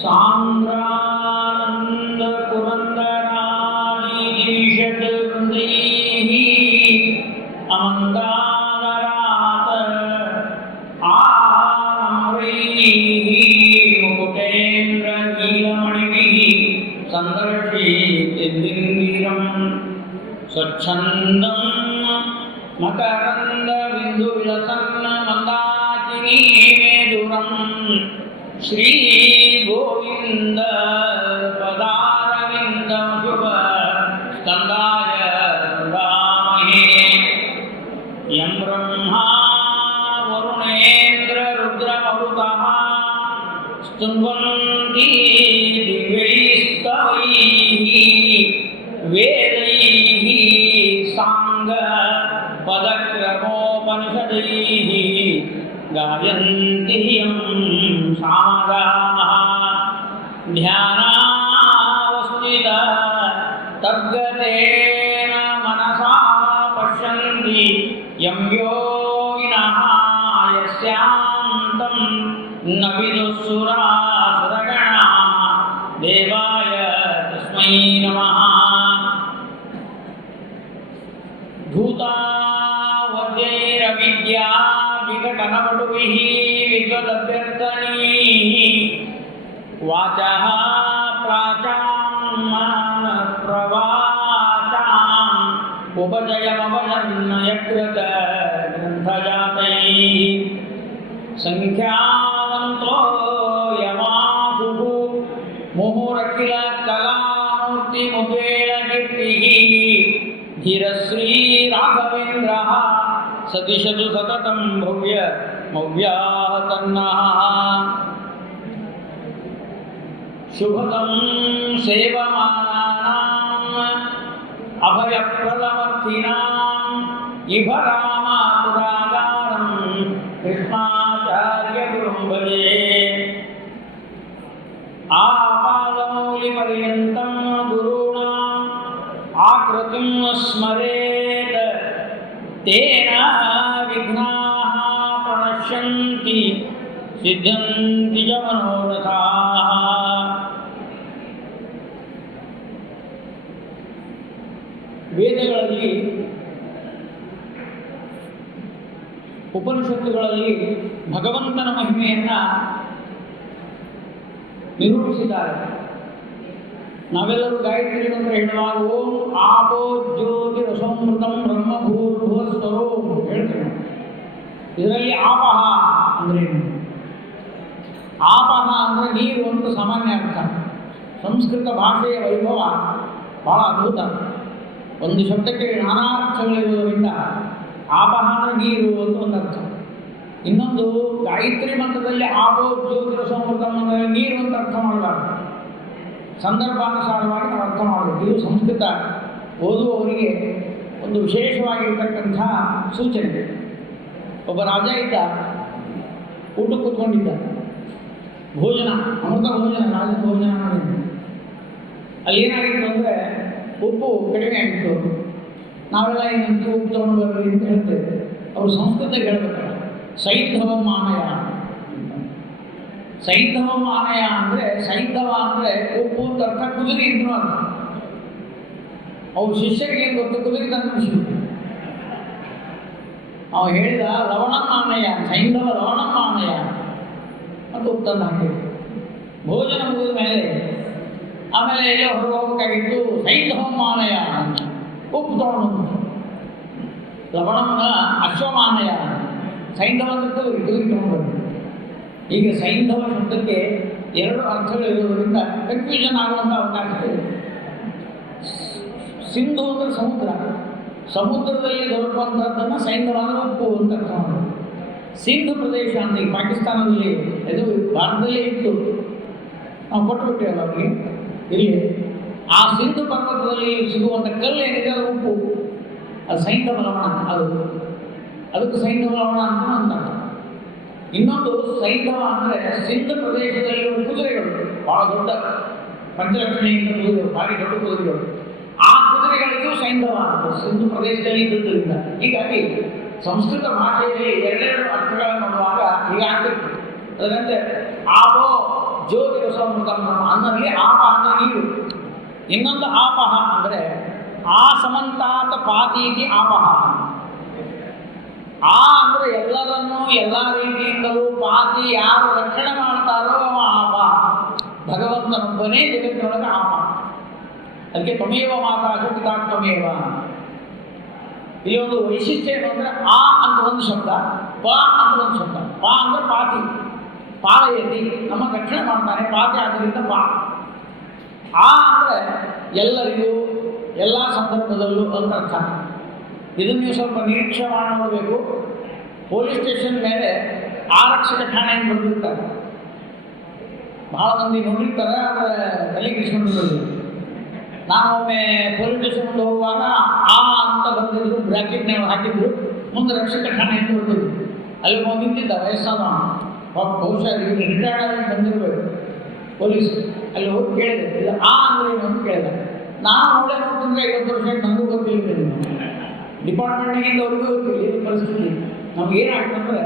ಸಾಂದ್ರಾನಂದ ಪುರಂದರಾಜೀಷದ್ ವೃಂದೈಃ ಅಮಂದಾದರಾತ ಆನಮ್ರೈಃ ಮುಕುಟೇಂದ್ರ ನೀಲಮಣಿಭಿಃ ಸಂದರ್ಶಯೇದ್ದಿಂದಿರಂ ಸ್ವಚ್ಛಂದಂ ಮಕರಂದ ಬಿಂದು ವಿಲಸನ್ನ ಮಂದಾಕಿನಿ ಮೇದುರಂ ಶ್ರೀ ಗೋವಿಂದ ಪದಾರವಿಂದ ಶುಭ ಸ್ಕಂದಾಯ ರಾಮಹೇ M Brahma ವರುಣೇಂದ್ರ ರುದ್ರಮರುತಃ ಸ್ತುನ್ವಂತಿ ದಿವ್ಯೈಸ್ತವೈಃ ವೇದೈಃ ಸಾಂಗ ಪದಕ್ರಮೋಪನಿಷದೈಃ ಗಾಯಂತಿ M ಸಾಮಗಾಃ ಧ್ಯಾನಾವಸ್ಥಿತ ತದ್ಗತೇನ ಮನಸಾ ಪಶ್ಯಂತಿ ಯಂ ಯೋಗಿನಃ ಯಸ್ಯಾಂತಂ ನ ವಿದುಃಸುರಾಸುರಗಣಾಃ ದೇವಾಯ ತಸ್ಮೈ ನಮಃ ಭೂತಾವದ್ಯೈರವಿದ್ಯಾ ವಿಕಟನಪಟುಭಿಃ ವಿದ್ವದಭ್ಯರ್ಥನೀಃ ವಾಚಃ ಪ್ರಾಚಾಂ ಪ್ರವಾಚಾಂ ಉಪಜಯಮವಜನ್ನಯಕೃತ ಗ್ರಂಥಜಾತೈಃ ಸಂಖ್ಯಾವಂತೋ ಯಮಾಹುಃ ಮುಹುರಖಿಲ ಕಲಾಮೂರ್ತಿಮುದ್ವೇಲ ಕೀರ್ತಿಃ ಧೀರಶ್ರೀ ರಾಘವೇಂದ್ರಃ ಸತಿಷದು ಸತತಂ ಭವ್ಯ ಮವ್ಯಾಹ ತನ್ನಃ ಶುಭದಂ ಸೇವಮಾನಾನಾಂ ಅಭಯಪ್ರದಮರ್ಥಿನಾಂ ಇಭ ರಾಮಾತುರಾಗಾರಂ ಕೃಷ್ಣಾಚಾರ್ಯ ಗುರುಂ ಭಜೆ ಆಪಾದಮೌಲಿಪರ್ಯಂತಂ ಗುರುಣಾಂ ಆಕೃತಿಂ ಸ್ಮರೇತ್ ತೇನ ವಿಘ್ನಾಃ ಪ್ರಣಶ್ಯಂತಿ ಸಿದ್ಧಂತಿ ಚ ಮನೋರಥಾಃ. ವೇದಗಳಲ್ಲಿ ಉಪನಿಷತ್ತುಗಳಲ್ಲಿ ಭಗವಂತನ ಮಹಿಮೆಯನ್ನು ನಿರೂಪಿಸಿದ್ದಾರೆ. ನಾವೆಲ್ಲರೂ ಗಾಯತ್ರಿ ಮಂತ್ರ ಹೇಳುವಾಗ ಓಂ ಆಪೋ ಜ್ಯೋತಿ ರಸೋಮೃತಂ ಬ್ರಹ್ಮ ಭೂರ್ಭುವ ಸ್ವರೋ ಹೇಳ್ತೇವೆ. ಇದರಲ್ಲಿ ಆಪಹ ಅಂದರೆ ಆಪಹ ಅಂದರೆ ನೀರು ಅಂತ ಸಾಮಾನ್ಯ ಅರ್ಥ. ಸಂಸ್ಕೃತ ಭಾಷೆಯ ವೈಭವ ಬಹಳ ಅದ್ಭುತ. ಒಂದು ಶಬ್ದಕ್ಕೆ ನಾನಾ ಅರ್ಥಗಳಿರುವುದರಿಂದ ಆಪಹ ಅಂದರೆ ನೀರು ಅಂತ ಒಂದು ಅರ್ಥ. ಇನ್ನೊಂದು ಗಾಯತ್ರಿ ಮಂತ್ರದಲ್ಲಿ ಆಪೋ ಜ್ಯೋತಿ ರಸೋಮೃತಂ ಅಂದರೆ ನೀರು ಅಂತ ಅರ್ಥ ಮಾಡಬಾರ್ದು. ಸಂದರ್ಭಾನುಸಾರವಾಗಿ ನಾವು ಅರ್ಥ ಮಾಡಬೇಕು. ಇದು ಸಂಸ್ಕೃತ ಓದುವವರಿಗೆ ಒಂದು ವಿಶೇಷವಾಗಿರ್ತಕ್ಕಂಥ ಸೂಚನೆ. ಒಬ್ಬ ರಾಜ ಇದ್ದ, ಊಟ ಕೂತ್ಕೊಂಡಿದ್ದ. ಭೋಜನ, ಅಮೃತ ಭೋಜನ, ರಾಜ ಭೋಜನ ಮಾಡಿದ್ದು. ಅಲ್ಲಿ ಏನಾಗಿತ್ತು ಅಂದರೆ ಉಪ್ಪು ಕಡಿಮೆ ಆಗಿತ್ತು. ನಾವೆಲ್ಲ ಏನಂತ ಉಪ್ಪು ತೊಗೊಂಡು ಬರ್ರಿ ಅಂತ ಹೇಳ್ತೇವೆ. ಅವರು ಸಂಸ್ಕೃತ ಹೇಳ್ಬೇಕಲ್ಲ, ಸೈಂಧವಂ ಆನಯ. ಸೈಂಧವಂ ಆನಯ ಅಂದರೆ, ಸೈಂಧವ ಅಂದರೆ ಉಪ್ಪು ಅಂತ ಅರ್ಥ, ಕುದುರೆ ಅಂತಲೂ ಅರ್ಥ. ಅವ್ರ ಶಿಷ್ಯರಿಗೆ ಏನು ಗೊತ್ತು, ಕುದುರೆ ತಂದು ಶಿಷ್ಯ. ಅವ ಹೇಳಿದ ಲವಣಂ ಆನಯ, ಸೈಂಧವ ಲವಣಂ ಆನಯ ಅಂತ ಉಪ್ಪು ತಂದು ಹಾಕಿದ್ರು. ಭೋಜನ ಮುಗಿದ ಮೇಲೆ ಆಮೇಲೆ ಎಲ್ಲೋ ಹೊರಗೆ ಹೋಗಬೇಕಾಗಿತ್ತು. ಸೈಂಧವಂ ಆನಯ ಅಂತ ಉಪ್ಪು ತೊಗೊಂಡು, ಲವಣಂನ ಅಶ್ವಮಾನಯ, ಸೈಂಧವ ಅಂತ ಕುದುರೆ ತೊಗೊಂಡು. ಈಗ ಸೈಂಧವ ಶಬ್ದಕ್ಕೆ ಎರಡು ಅರ್ಥಗಳಿರುವುದರಿಂದ ಕನ್ಫ್ಯೂಷನ್ ಆಗುವಂಥ ಅವಕಾಶ ಇದೆ. ಸಿಂಧು ಅಂದರೆ ಸಮುದ್ರ, ಸಮುದ್ರದಲ್ಲಿ ದೊರಕುವಂಥದ್ದನ್ನು ಸೈಂಧವ ಅಂದರೆ ಉಪ್ಪು ಅಂತ ಅರ್ಥ ಮಾಡೋದು. ಸಿಂಧು ಪ್ರದೇಶ ಅಂತ ಈಗ ಪಾಕಿಸ್ತಾನದಲ್ಲಿ, ಇದು ಭಾರತದಲ್ಲೇ ಇತ್ತು, ನಾವು ಕೊಟ್ಟುಬಿಟ್ಟೇವಲ್ಲ ಅವರಿಗೆ. ಇಲ್ಲಿ ಆ ಸಿಂಧು ಪರ್ವತದಲ್ಲಿ ಸಿಗುವಂಥ ಕಲ್ಲು ಏನಿದೆ ಅದು ಉಪ್ಪು, ಅದು ಸೈಂಧವ ಲವಣ. ಅದಕ್ಕೆ ಸೈಂಧವ ಲವಣ ಅಂತ ಅರ್ಥ. ಇನ್ನೊಂದು ಸೈಂಧವ ಅಂದರೆ ಸಿಂಧು ಪ್ರದೇಶದಲ್ಲಿರುವ ಕುದುರೆಗಳು, ಬಹಳ ದೊಡ್ಡ ಪಂಚಲಕ್ಷಣೆಯಿಂದ ಕುದುರೆಗಳು, ಭಾರಿ ದೊಡ್ಡ ಕುದುರೆಗಳು. ಆ ಕುದುರೆಗಳಿಗೂ ಸೈಂಧವ ಅಂತ ಸಿಂಧು ಪ್ರದೇಶದಲ್ಲಿ ಇದ್ದುದರಿಂದ. ಹೀಗಾಗಿ ಸಂಸ್ಕೃತ ಭಾಷೆಯಲ್ಲಿ ಎರಡೆರಡು ಅರ್ಥಗಳನ್ನು ನೋಡುವಾಗ ಹೀಗಾಗ್ತಿತ್ತು. ಅದರಂತೆ ಆಪೋ ಜ್ಯೋತಿ ರಸಮೃತ ಅನ್ನಲ್ಲಿ ಆಪ ಅಂದರೆ ನೀರು. ಇನ್ನೊಂದು ಆಪಹ ಅಂದರೆ ಆ ಸಮಂತಾತ ಪಾತೀತಿ ಆಪಹ. ಆ ಅಂದರೆ ಎಲ್ಲರನ್ನೂ ಎಲ್ಲ ರೀತಿಯಿಂದಲೂ ಪಾತಿ ಯಾರು ರಕ್ಷಣೆ ಮಾಡ್ತಾರೋ ಅವ ಆಪ. ಭಗವಂತನೊಬ್ಬನೇ ಜಗತ್ತಿನೊಳಗೆ ಆಪ. ಅದಕ್ಕೆ ತ್ವಮೇವ ಮಾತಾ ಚ ಪಿತಾ ತ್ವಮೇವ. ಇಲ್ಲಿ ಒಂದು ವೈಶಿಷ್ಟ್ಯ ಏನು ಅಂದರೆ ಆ ಅಂತ ಒಂದು ಶಬ್ದ, ಪ ಅಂತ ಒಂದು ಶಬ್ದ. ಪ ಅಂದರೆ ಪಾತಿ, ಪಾಲಯತಿ, ನಮ್ಮ ರಕ್ಷಣೆ ಮಾಡ್ತಾನೆ, ಪಾತಿ ಆದ್ದರಿಂದ ಪಾ. ಆ ಅಂದರೆ ಎಲ್ಲರಿಗೂ ಎಲ್ಲ ಸಂದರ್ಭದಲ್ಲೂ ಅಂತ ಅರ್ಥ. ಇದನ್ನು ನೀವು ಸ್ವಲ್ಪ ನಿರೀಕ್ಷೆ ಮಾಡಿ ನೋಡಬೇಕು. ಪೊಲೀಸ್ ಸ್ಟೇಷನ್ ಮೇಲೆ ಆರಕ್ಷಕ ಠಾಣೆಯನ್ನು ಬರೆದಿರ್ತಾರೆ. ಭಾಳ ಮಂದಿ ನೋಡಿರ್ತಾರೆ, ಆದರೆ ತಲೆಗಿಡಿಸ್ಕೊಂಡಿರೋದು. ನಾನು ಒಮ್ಮೆ ಪೊಲೀಸ್ ಸ್ಟೇಷನ್ ಮುಂದೆ ಹೋಗುವಾಗ ಆ ಅಂತ ಬರೆದಿದ್ರು, ಬ್ರ್ಯಾಕೆಟ್ನ ಹಾಕಿದ್ರು, ಮುಂದೆ ರಕ್ಷಕ ಠಾಣೆ ಅಂತ ಬರೆದಿದ್ರು. ಅಲ್ಲಿ ನಿಂತಿದ್ದ ವಯಸ್ಸಾದ ಬಹುಶಃ ರಿಟೈರ್ಡ್ ಆಗಿ ಬಂದಿರಬೇಕು ಪೊಲೀಸ್. ಅಲ್ಲಿ ಹೋಗಿ ಕೇಳಿದೆ, ಇದು ಆ ಅಂದರೆ ಏನು ಅಂತ ಕೇಳಿದೆ. ನಾನು ನೋಡೇ ನೋಡ್ತಿದ್ರೆ 50 ವರ್ಷ ನನಗೂ ಗೊತ್ತಿಲ್ಲ, ಡಿಪಾರ್ಟ್ಮೆಂಟ್ನಾಗಿಂದ ಅವ್ರಿಗೂ ಗೊತ್ತಿಲ್ಲ ಇದು ಪರಿಸ್ಥಿತಿ. ನಮ್ಗೆ ಏನಾಗ್ತಂದ್ರೆ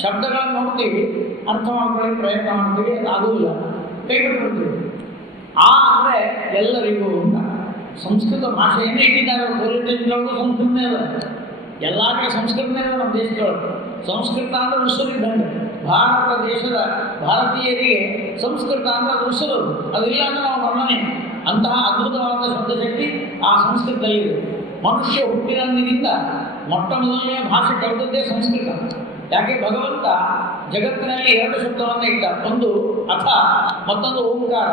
ಶಬ್ದಗಳನ್ನು ನೋಡ್ತೀವಿ, ಅರ್ಥ ಮಾಡ್ಕೊಳ್ಳೋಕ್ಕೆ ಪ್ರಯತ್ನ ಮಾಡ್ತೀವಿ, ಅದು ಆಗೋದಿಲ್ಲ, ಕೈ ಬಿಟ್ಬಿಡ್ತೀವಿ. ಆ ಅಂದರೆ ಎಲ್ಲರಿಗೂ ಅಂತ ಸಂಸ್ಕೃತ ಭಾಷೆಯನ್ನೇ ಇಟ್ಟಿದ್ದಾರೆ. ಪೊಲೀಸ್ ಸ್ಟೇಷನ್ಗಳಿಗೂ ಸಂಸ್ಕೃತನೇ ಅದ, ಎಲ್ಲ ಕಡೆ ಸಂಸ್ಕೃತನೇ ಅದ. ನಮ್ಮ ದೇಶದೊಳಗೆ ಸಂಸ್ಕೃತ ಅಂದರೆ ಉಸಿರಿದ್ದಂಗೆ. ಭಾರತ ದೇಶದ ಭಾರತೀಯರಿಗೆ ಸಂಸ್ಕೃತ ಅಂದರೆ ಅದು ಉಸಿರು, ಅದಿಲ್ಲ ಅಂದರೆ ನಾವು ವರ್ಣನೆ. ಅಂತಹ ಅದ್ಭುತವಾದ ಶಬ್ದಶಕ್ತಿ ಆ ಸಂಸ್ಕೃತದಲ್ಲಿದೆ. ಮನುಷ್ಯ ಹುಟ್ಟಿದಂದಿನಿಂದ ಮೊಟ್ಟ ಮೊದಲನೆಯ ಭಾಷೆ ಕಲಿತದ್ದೇ ಸಂಸ್ಕೃತ. ಯಾಕೆ ಭಗವಂತ ಜಗತ್ತಿನಲ್ಲಿ 2 ಶಬ್ದವನ್ನು ಇಟ್ಟ, ಒಂದು ಅಥ, ಮತ್ತೊಂದು ಓಂಕಾರ.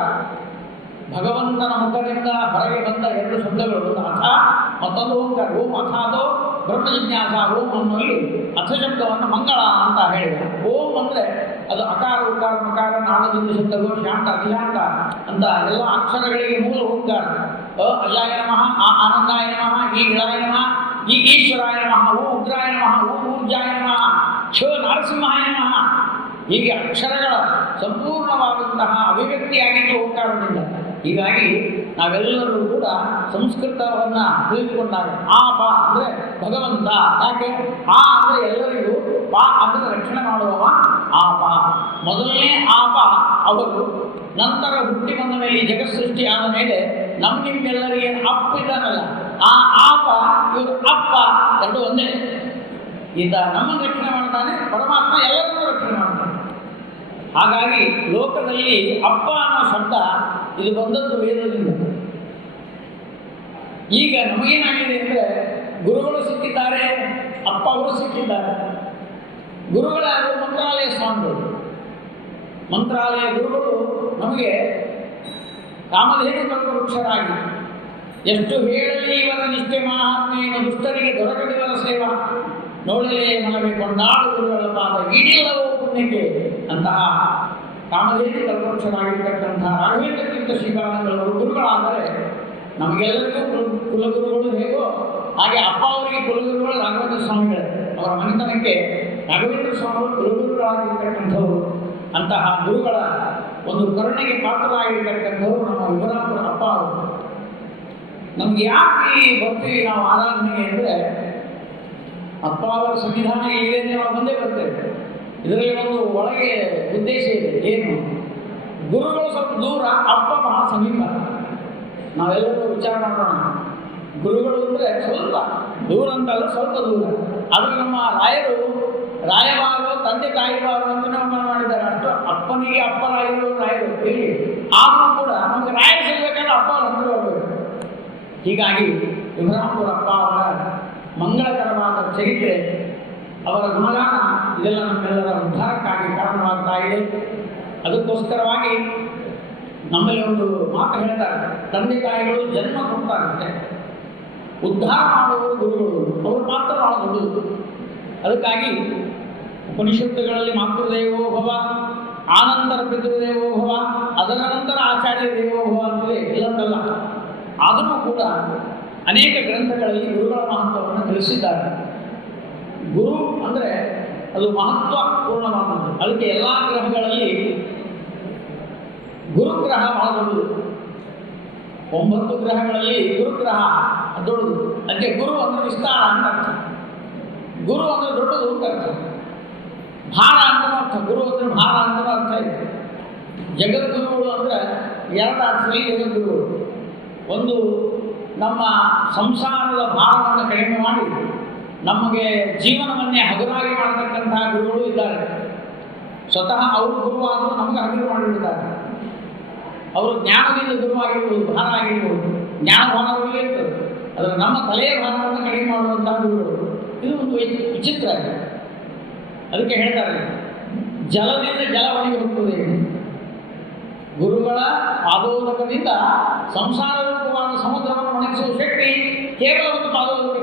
ಭಗವಂತನ ಮುಖದಿಂದ ಹೊರಗೆ ಬಂದ 2 ಶಬ್ದಗಳು, ಒಂದು ಅಥ ಮತ್ತೊಂದು ಓಂಕಾರ. ಓಂ ಅಥಾದೋ ಬ್ರಹ್ಮ ಜಿಜ್ಞಾಸ. ಓಂ ಅನ್ನುವಲ್ಲಿ ಅಥ ಶಬ್ದವನ್ನು ಮಂಗಳ ಅಂತ ಹೇಳಿದ. ಓಂ ಅಂದರೆ ಅದು ಅಕಾರ ಉಕಾರ ಮಕಾರ ನಾಳದಿಂದ ಶಬ್ದಗಳು, ಶಾಂತ ಅಧಿಶಾಂತ ಅಂತ ಎಲ್ಲ ಅಕ್ಷರಗಳಿಗೆ ಮೂಲ ಓಂಕಾರ. ಅಜಾಯ ನಮಃ, ಆ ಆನಂದಾಯ ನಮಃ, ಈ ಇಳಾಯ ನಮಃ, ಈ ಈಶ್ವರಾಯ ನಮಃ, ಓ ಉಗ್ರಾಯ ನಮಃ, ಓ ಊರ್ಜಾಯ ನಮಃ, ಕ್ಷ ನರಸಿಂಹಾಯ ನಮಃ. ಹೀಗೆ ಅಕ್ಷರಗಳ ಸಂಪೂರ್ಣವಾದಂತಹ ಅಭಿವ್ಯಕ್ತಿಯಾಗಿತ್ತು ಓಂಕಾರದಿಂದ. ಹೀಗಾಗಿ ನಾವೆಲ್ಲರೂ ಕೂಡ ಸಂಸ್ಕೃತವನ್ನು ತಿಳಿದುಕೊಂಡಾಗ ಆಪ ಅಂದರೆ ಭಗವಂತ. ಯಾಕೆ ಆ ಅಂದರೆ ಎಲ್ಲರಿಗೂ, ಪಾ ಅಂದರೆ ರಕ್ಷಣೆ ಮಾಡುವವ ಆಪ. ಮೊದಲನೇ ಆಪ ಅವರು. ನಂತರ ಹುಟ್ಟಿ ಬಂದ ಮೇಲೆ ಈ ಜಗತ್ ಸೃಷ್ಟಿ ಆದ ಮೇಲೆ ನಿಮ್ಮೆಲ್ಲರಿಗೆ ಅಪ್ಪ ಇದ್ದಾನಲ್ಲ, ಆ ಆಪ ಇವರು ಅಪ್ಪ ಎರಡು ಒಂದೇ. ಈತ ನಮ್ಮನ್ನು ರಕ್ಷಣೆ ಮಾಡ್ತಾನೆ, ಪರಮಾತ್ಮ ಎಲ್ಲರನ್ನೂ ರಕ್ಷಣೆ ಮಾಡ್ತಾನೆ. ಹಾಗಾಗಿ ಲೋಕದಲ್ಲಿ ಅಪ್ಪ ಅನ್ನೋ ಶಬ್ದ ಇದು ಬಂದದ್ದು ವೇದದಿಂದ. ಈಗ ನಮಗೇನಾಗಿದೆ ಅಂದರೆ ಗುರುಗಳು ಸಿಕ್ಕಿದ್ದಾರೆ, ಅಪ್ಪ ಅವರು ಸಿಕ್ಕಿದ್ದಾರೆ. ಗುರುಗಳಾರು ಮಂತ್ರಾಲಯ ಸ್ವಾಮಿಗಳು. ಮಂತ್ರಾಲಯ ಗುರುಗಳು ನಮಗೆ ಕಾಮಧೇನು ಕಲ್ಪವೃಕ್ಷರಾಗಿ, ಎಷ್ಟು ಹೇಳಲಿ ಇವರ ನಿಷ್ಠೆ ಮಹಾತ್ಮೆಯನ್ನು ದುಷ್ಟರಿಗೆ ದೊರಕದಿವರ ಸೇವಾ, ನೋಡಲೇ ಮನವೇ ಕೊಂಡಾಡು ಗುರುಗಳ ಪಾದ ಈಡಿಲ್ಲವೋ ಪುಣ್ಯಕ್ಕೆ ಅಂತಹ ಕಾಮಧೇನು ಕಲ್ಪವೃಕ್ಷರಾಗಿರ್ತಕ್ಕಂಥ ರಾಘವೇಂದ್ರ ತೀರ್ಥ ಶ್ರೀಪಾದಂಗಳವರು ಗುರುಗಳಾದರೆ ನಮಗೆಲ್ಲರಿಗೂ ಕುಲಗುರುಗಳು ಹೇಗೋ ಹಾಗೆ ಅಪ್ಪ ಅವರಿಗೆ ಕುಲಗುರುಗಳು ರಾಘವೇಂದ್ರ ಸ್ವಾಮಿಗಳೇ. ಅವರ ಮನೆತನಕ್ಕೆ ರಾಘವೇಂದ್ರ ಸ್ವಾಮಿಗಳು ಕುಲಗುರುಗಳಾಗಿರ್ತಕ್ಕಂಥವರು. ಅಂತಹ ಗುರುಗಳ ಒಂದು ಕರುಣೆಗೆ ಪಾತ್ರರಾಗಿರ್ತಕ್ಕಂಥವ್ರು ನಮ್ಮ ವಿಭರಾಮಪುರ ಅಪ್ಪ ಅವರು. ನಮ್ಗೆ ಯಾಕೆ ಬರ್ತೀವಿ ನಾವು ಆರಾಧನೆಗೆ ಅಂದರೆ ಅಪ್ಪ ಅವರ ಸಂವಿಧಾನ ಇದೆ ಅಂತ ನಾವು ಬಂದೇ ಬರ್ತೇವೆ. ಇದರಲ್ಲಿ ಒಂದು ಒಳಗೆ ಉದ್ದೇಶ ಇದೆ. ಏನು? ಗುರುಗಳು ಸ್ವಲ್ಪ ದೂರ, ಅಪ್ಪ ಬಹಳ ಸಮೀಪ. ನಾವೆಲ್ಲರೂ ವಿಚಾರ ಮಾಡೋಣ. ಗುರುಗಳು ಅಂದರೆ ಸ್ವಲ್ಪ ದೂರ ಅಂತಲ್ಲ, ಸ್ವಲ್ಪ ದೂರ. ಆದರೆ ನಮ್ಮ ರಾಯರು ರಾಯವಾರು ತಂದೆ ತಾಯಿವಾರು ಅಂತ ನಾವು ಮಾಡಿದ್ದಾರೆ. ಅಷ್ಟು ಅಪ್ಪನಿಗೆ ಅಪ್ಪರಾಗಿರೋ ರಾಯರು ಇಲ್ಲಿ. ಆದರೂ ಕೂಡ ನಮಗೆ ರಾಯ ಸಿಗಬೇಕಾದ್ರೆ ಅಪ್ಪ ಹತ್ರ ಹೋಗಬೇಕು. ಹೀಗಾಗಿ ವಿಭರಾಮಪುರ ಅಪ್ಪ ಅವರ ಮಂಗಳಕರವಾದ ಚರಿತ್ರೆ, ಅವರ ಗುಣಗಾನ ಇದೆಲ್ಲ ನಮ್ಮೆಲ್ಲರ ಉದ್ಧಾರಕ್ಕಾಗಿ ಕಾರಣವಾಗ್ತಾ ಇದೆ. ಅದಕ್ಕೋಸ್ಕರವಾಗಿ ನಮ್ಮಲ್ಲಿ ಒಂದು ಮಾತು ಹೇಳ್ತಾರೆ, ತಂದೆ ತಾಯಿಗಳು ಜನ್ಮ ಕೊಡ್ತಾರಂತೆ, ಉದ್ಧಾರ ಮಾಡುವವರು ಗುರುಗಳು, ಅವರು ಮಾತ್ರ ಬಹಳ ದೊಡ್ಡದು. ಅದಕ್ಕಾಗಿ ಉಪನಿಷತ್ತುಗಳಲ್ಲಿ ಮಾತೃದೇವೋ ಭವ, ಆನಂತರ ಪಿತೃದೇವೋ ಭವ, ಅದರ ನಂತರ ಆಚಾರ್ಯ ದೇವೋ ಭವ ಅಂತಲೇ ಇಲ್ಲಂತಲ್ಲ. ಆದರೂ ಕೂಡ ಅನೇಕ ಗ್ರಂಥಗಳಲ್ಲಿ ಗುರುಗಳ ಮಹತ್ವವನ್ನು ತಿಳಿಸಿದ್ದಾರೆ. ಗುರು ಅಂದರೆ ಅದು ಮಹತ್ವಪೂರ್ಣವಾದದ್ದು. ಅದಕ್ಕೆ ಎಲ್ಲ ಗ್ರಹಗಳಲ್ಲಿ ಗುರುಗ್ರಹ ಬಹಳ ದೊಡ್ಡದು. 9 ಗ್ರಹಗಳಲ್ಲಿ ಗುರುಗ್ರಹ ದೊಡ್ಡದು. ಅದಕ್ಕೆ ಗುರು ಅಂದರೆ ವಿಸ್ತಾರ ಅಂತ ಅರ್ಥ. ಗುರು ಅಂದರೆ ದೊಡ್ಡದು ಅಂತ ಅರ್ಥ. ಭಾರ ಅಂತ ಅರ್ಥ. ಗುರು ಅಂದರೆ ಭಾರ ಅಂತ ಅರ್ಥ ಇದೆ. ಜಗದ್ಗುರುಗಳು ಅಂದರೆ ಎರಡು ಅರ್ಥದಲ್ಲಿ ಜಗದ್ಗುರುಗಳು. ಒಂದು ನಮ್ಮ ಸಂಸಾರದ ಭಾರವನ್ನು ಕಡಿಮೆ ಮಾಡಿ ನಮಗೆ ಜೀವನವನ್ನೇ ಹಗುರಾಗಿ ಮಾಡತಕ್ಕಂತಹ ಗುರುಗಳು ಇದ್ದಾರೆ. ಸ್ವತಃ ಅವರು ಗುರುವಾದರೂ ನಮಗೆ ಹಗುರು ಮಾಡಿಬಿಡ್ತಾರೆ. ಅವರು ಜ್ಞಾನದಿಂದ ಗುರುವಾಗಿರ್ಬೋದು, ಭಾರ ಆಗಿರ್ಬೋದು, ಜ್ಞಾನ ಭಾರವಲ್ಲೇ ಇರ್ತದೆ. ಅದರ ನಮ್ಮ ತಲೆಯ ಭಾರವನ್ನು ಕಡಿಮೆ ಮಾಡುವಂತಹ ಗುರುಗಳು. ಇದು ಒಂದು ವಿಚಿತ್ರ. ಅದಕ್ಕೆ ಹೇಳ್ತಾರೆ, ಜಲದಿಂದ ಜಲ ಒಣಗಿ ಹೋಗ್ತದೆ. ಗುರುಗಳ ಪಾದೋದಕದಿಂದ ಸಂಸಾರ ರೂಪವಾದ ಸಮುದ್ರವನ್ನು ಒಣಗಿಸುವ ಶಕ್ತಿ ಕೇವಲ ಒಂದು ಪಾದೋದಕಕ್ಕೆ.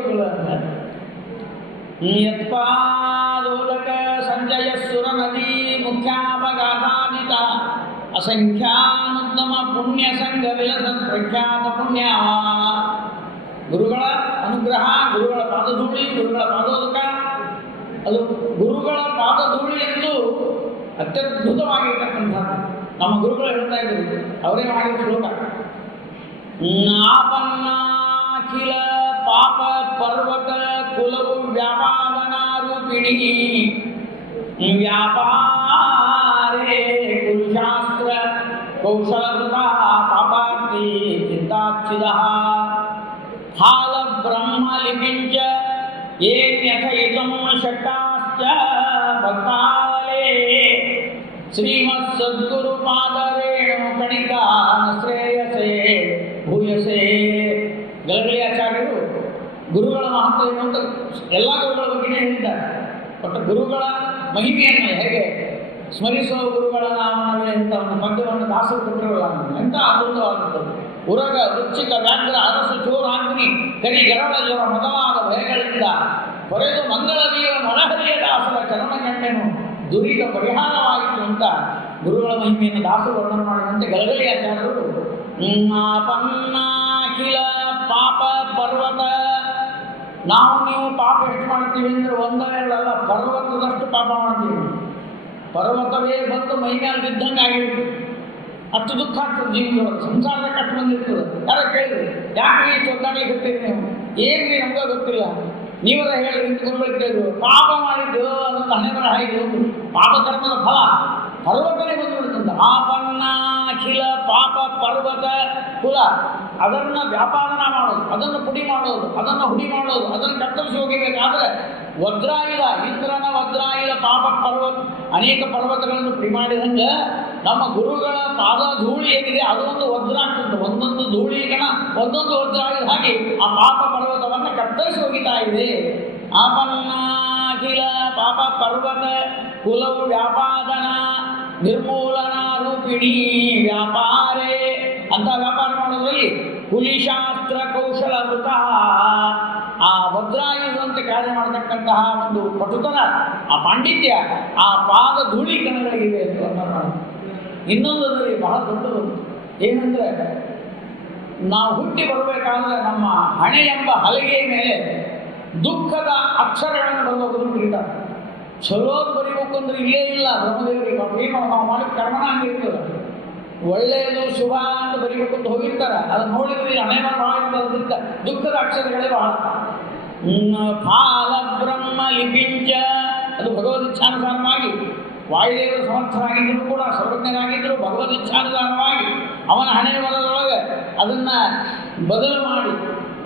ಯತ್ಪಾದೋದಕ ಸಂಜಯ ಸುರ ನದಿ ಮುಖ್ಯಾಪಗಾತಾದಿತ ಅಸಂಖ್ಯಾನುತ್ತಮ ಪುಣ್ಯ ಸಂಘ ವಿಲಸ ಪ್ರಖ್ಯಾತ ಪುಣ್ಯ. ಗುರುಗಳ ಅನುಗ್ರಹ, ಗುರುಗಳ ಪಾದಧೂಳಿ, ಗುರುಗಳ ಪಾದೋದಕ, ಅದು ಗುರುಗಳ ಪಾದಧೂಳಿ ಎಂದು ಅತ್ಯದ್ಭುತವಾಗಿರ್ತಕ್ಕಂಥದ್ದು. ನಮ್ಮ ಗುರುಗಳು ಹೇಳ್ತಾ ಇದ್ರು, ಅವರೇ ಮಾಡಿದ ಶ್ಲೋಕ. ನಾಪನ್ನಾಖಿಲ ಪಾಪ ಪರ್ವತ ಕುಲವು ವ್ಯಾಪಾದನಾರೂಪಿಣಿ ವ್ಯಾಪಾರೇ ಕುರುಶಾಸ್ತ್ರ ಕೌಶಲವೃತ ಪಾಪಾರ್ತಿ ಚಿಂತಾಚ್ಛಿದ ಹಾಲ ಬ್ರಹ್ಮ ಲಿಪಿಂಚ ಏನ್ಯಥಯಿತಂ ಶಕ್ತಾಶ್ಚ ಭಕ್ತಾಲೇ ಶ್ರೀಮತ್ ಸದ್ಗುರು ಪಾದರೇಣು ಕಣಿಕಾ ಶ್ರೇಯಸೇ ಭೂಯಸೇ. ಗಲಗಲಿ ಆಚಾರ್ಯರು ಗುರುಗಳ ಮಹತ್ವ ಏನು ಅಂತ ಎಲ್ಲ ಗುರುಗಳ ಬಗ್ಗೆನೇ ಹೇಳಿದ್ದಾರೆ. ಬಟ್ ಗುರುಗಳ ಮಹಿಮೆಯನ್ನು ಹೇಗೆ ಸ್ಮರಿಸುವ ಗುರುಗಳ ನಾಮವೇ ಅಂತ ಒಂದು ಪದ್ಯವನ್ನು ದಾಸರು ಕೊಟ್ಟಿರಲ್ಲ. ಎಂಥ ಅದ್ಭುತವಾಗುತ್ತದೆ. ಉರಗ ವೃಚ್ಚಿಕ ವ್ಯಾಘ್ರ ಅರಸು ಚೋರಾಗ್ನಿ ಕರಿ ಗರಳ ಇವರ ಮೊದಲಾದ ಭಯಗಳಿಂದ ಹೊರೆದು ಮಂಗಳ ವೀರ ನರಹರಿಯ ದಾಸರ ಚರಣಗಂಟೆನು ದುರಿತ ಪರಿಹಾರವಾಯಿತು ಅಂತ ಗುರುಗಳ ಮಹಿಮೆಯನ್ನು ದಾಸರು ವರ್ಣನೆ ಮಾಡಿದಂತೆ ಗಲಗಲಿ ಆಚಾರ್ಯರು ನಾಪನ್ನಾಖಿಲ ಪಾಪ ಪರ್ವತ. ನಾವು ನೀವು ಪಾಪ ಎಷ್ಟು ಮಾಡ್ತೀವಿ ಅಂದರೆ ಒಂದೆರಡಲ್ಲ, ಪರ್ವತದಷ್ಟು ಪಾಪ ಮಾಡ್ತೀವಿ. ಪರ್ವತವೇ ಬಂದು ಮೈ ಮೇಲೆ ಬಿದ್ದಂಗೆ ಆಗಿರುತ್ತೆ. ಅಷ್ಟು ದುಃಖ ಆಗ್ತದೆ ಜೀವನದೊಳಗೆ. ಸಂಸಾರದ ಕಟ್ಟು ಬಂದಿರ್ತದೆ. ಯಾರೋ ಕೇಳಿದ್ರು, ಯಾಕೆ ಇಷ್ಟು ಒದ್ದಾಡ್ಲಿಕ್ಕೆ ಗೊತ್ತೀರಿ ನೀವು? ಏನ್ರಿ ನಮಗೂ ಗೊತ್ತಿಲ್ಲ, ನೀವರ ಹೇಳಿದ್ರು ಇಂಥ ಗುರುಗಳು ಕೇಳಿದ್ರು. ಪಾಪ ಮಾಡಿದ್ದು ಅದೊಂದು ಹಣೆ ಬರ ಹಾಯಿತು, ಪಾಪ ಕರ್ಮದ ಫಲ ಪರ್ವತನೇ ಬಂದುಬಿಡ್ತಂತ. ಆಪನ್ನಾಖಿಲ ಪಾಪ ಪರ್ವತ ಕುಲ, ಅದನ್ನು ವ್ಯಾಪಾದನ ಮಾಡೋದು, ಅದನ್ನು ಪುಡಿ ಮಾಡೋದು, ಅದನ್ನು ಹುಡಿ ಮಾಡೋದು, ಅದನ್ನು ಕತ್ತರಿಸಿ ಹೋಗಬೇಕಾದ್ರೆ ವಜ್ರಾಯುಧ, ಇಂದ್ರನ ವಜ್ರಾಯುಧ ಪಾಪ ಪರ್ವತ ಅನೇಕ ಪರ್ವತಗಳನ್ನು ಪುಡಿ ಮಾಡಿದಂಗೆ ನಮ್ಮ ಗುರುಗಳ ಪಾದ ಧೂಳಿ ಏನಿದೆ ಅದು ಒಂದು ವಜ್ರ ಆಗ್ತದೆ. ಒಂದೊಂದು ಧೂಳಿಗಣ ಒಂದೊಂದು ವಜ್ರಾಯುಧ ಹಾಕಿ ಆ ಪಾಪ ಪರ್ವತವನ್ನು ಕತ್ತರಿಸಿ ಹೋಗಿತಾ ಇದೆ. ಆಪನ್ನಾಖಿಲ ಪಾಪ ಪರ್ವತ ಕುಲವು ವ್ಯಾಪಾದನ ನಿರ್ಮೂಲನ ರೂಪಿಣಿ ವ್ಯಾಪಾರೇ ಅಂತ ವ್ಯಾಪಾರ ಮಾಡೋದ್ರಲ್ಲಿ ಹುಲಿಶಾಸ್ತ್ರ ಕೌಶಲ ವೃತ, ಆ ವಜ್ರಾಯುಧಂತೆ ಕಾರ್ಯ ಮಾಡತಕ್ಕಂತಹ ಒಂದು ಪಟುತನ, ಆ ಪಾಂಡಿತ್ಯ ಆ ಪಾದ ಧೂಳಿ ಕಣಗಳಿವೆ ಅಂತ ವರ್ಣನೆ. ಇನ್ನೊಂದರಲ್ಲಿ ಬಹಳ ದೊಡ್ಡದು ಏನಂದರೆ, ನಾವು ಹುಟ್ಟಿ ಬರಬೇಕಾದ್ರೆ ನಮ್ಮ ಹಣೆ ಎಂಬ ಹಲಗೆಯ ಮೇಲೆ ದುಃಖದ ಅಕ್ಷರಗಳನ್ನು ಬರೆದು ಬಿಟ್ಟಿದ್ದಾರೆ. ಚಲೋದು ಬರೀಬೇಕು ಅಂದ್ರೆ ಇಲ್ಲೇ ಇಲ್ಲ ಬ್ರಹ್ಮದೇವರಿಗೆ. ಏನು ನಾವು ಮಾಡಿದ ಕರ್ಮನ ಹಂಗಿರ್ತದೆ. ಒಳ್ಳೆಯದು ಶುಭ ಅಂತ ಬರೀಬೇಕು ಅಂತ ಹೋಗಿರ್ತಾರೆ. ಅದನ್ನು ನೋಡಿದ್ರೆ ಹಣೆ ಭಾಳ ಇರ್ತದೆ. ದುಃಖದ ಅಕ್ಷರಗಳೇ ಬಹಳ. ಫಾಲ ಬ್ರಹ್ಮ ಲಿಪಿಂಚ, ಅದು ಭಗವದಿಚ್ಛಾನುಸಾರವಾಗಿ ವಾಯುದೇವರು ಸಮರ್ಥರಾಗಿದ್ದರೂ ಕೂಡ, ಸರ್ವಜ್ಞರಾಗಿದ್ದರೂ ಭಗವದಿಚ್ಛಾನುಸಾರವಾಗಿ ಅವನ ಹಣೆ ಬರದೊಳಗೆ ಅದನ್ನು ಬದಲು ಮಾಡಿ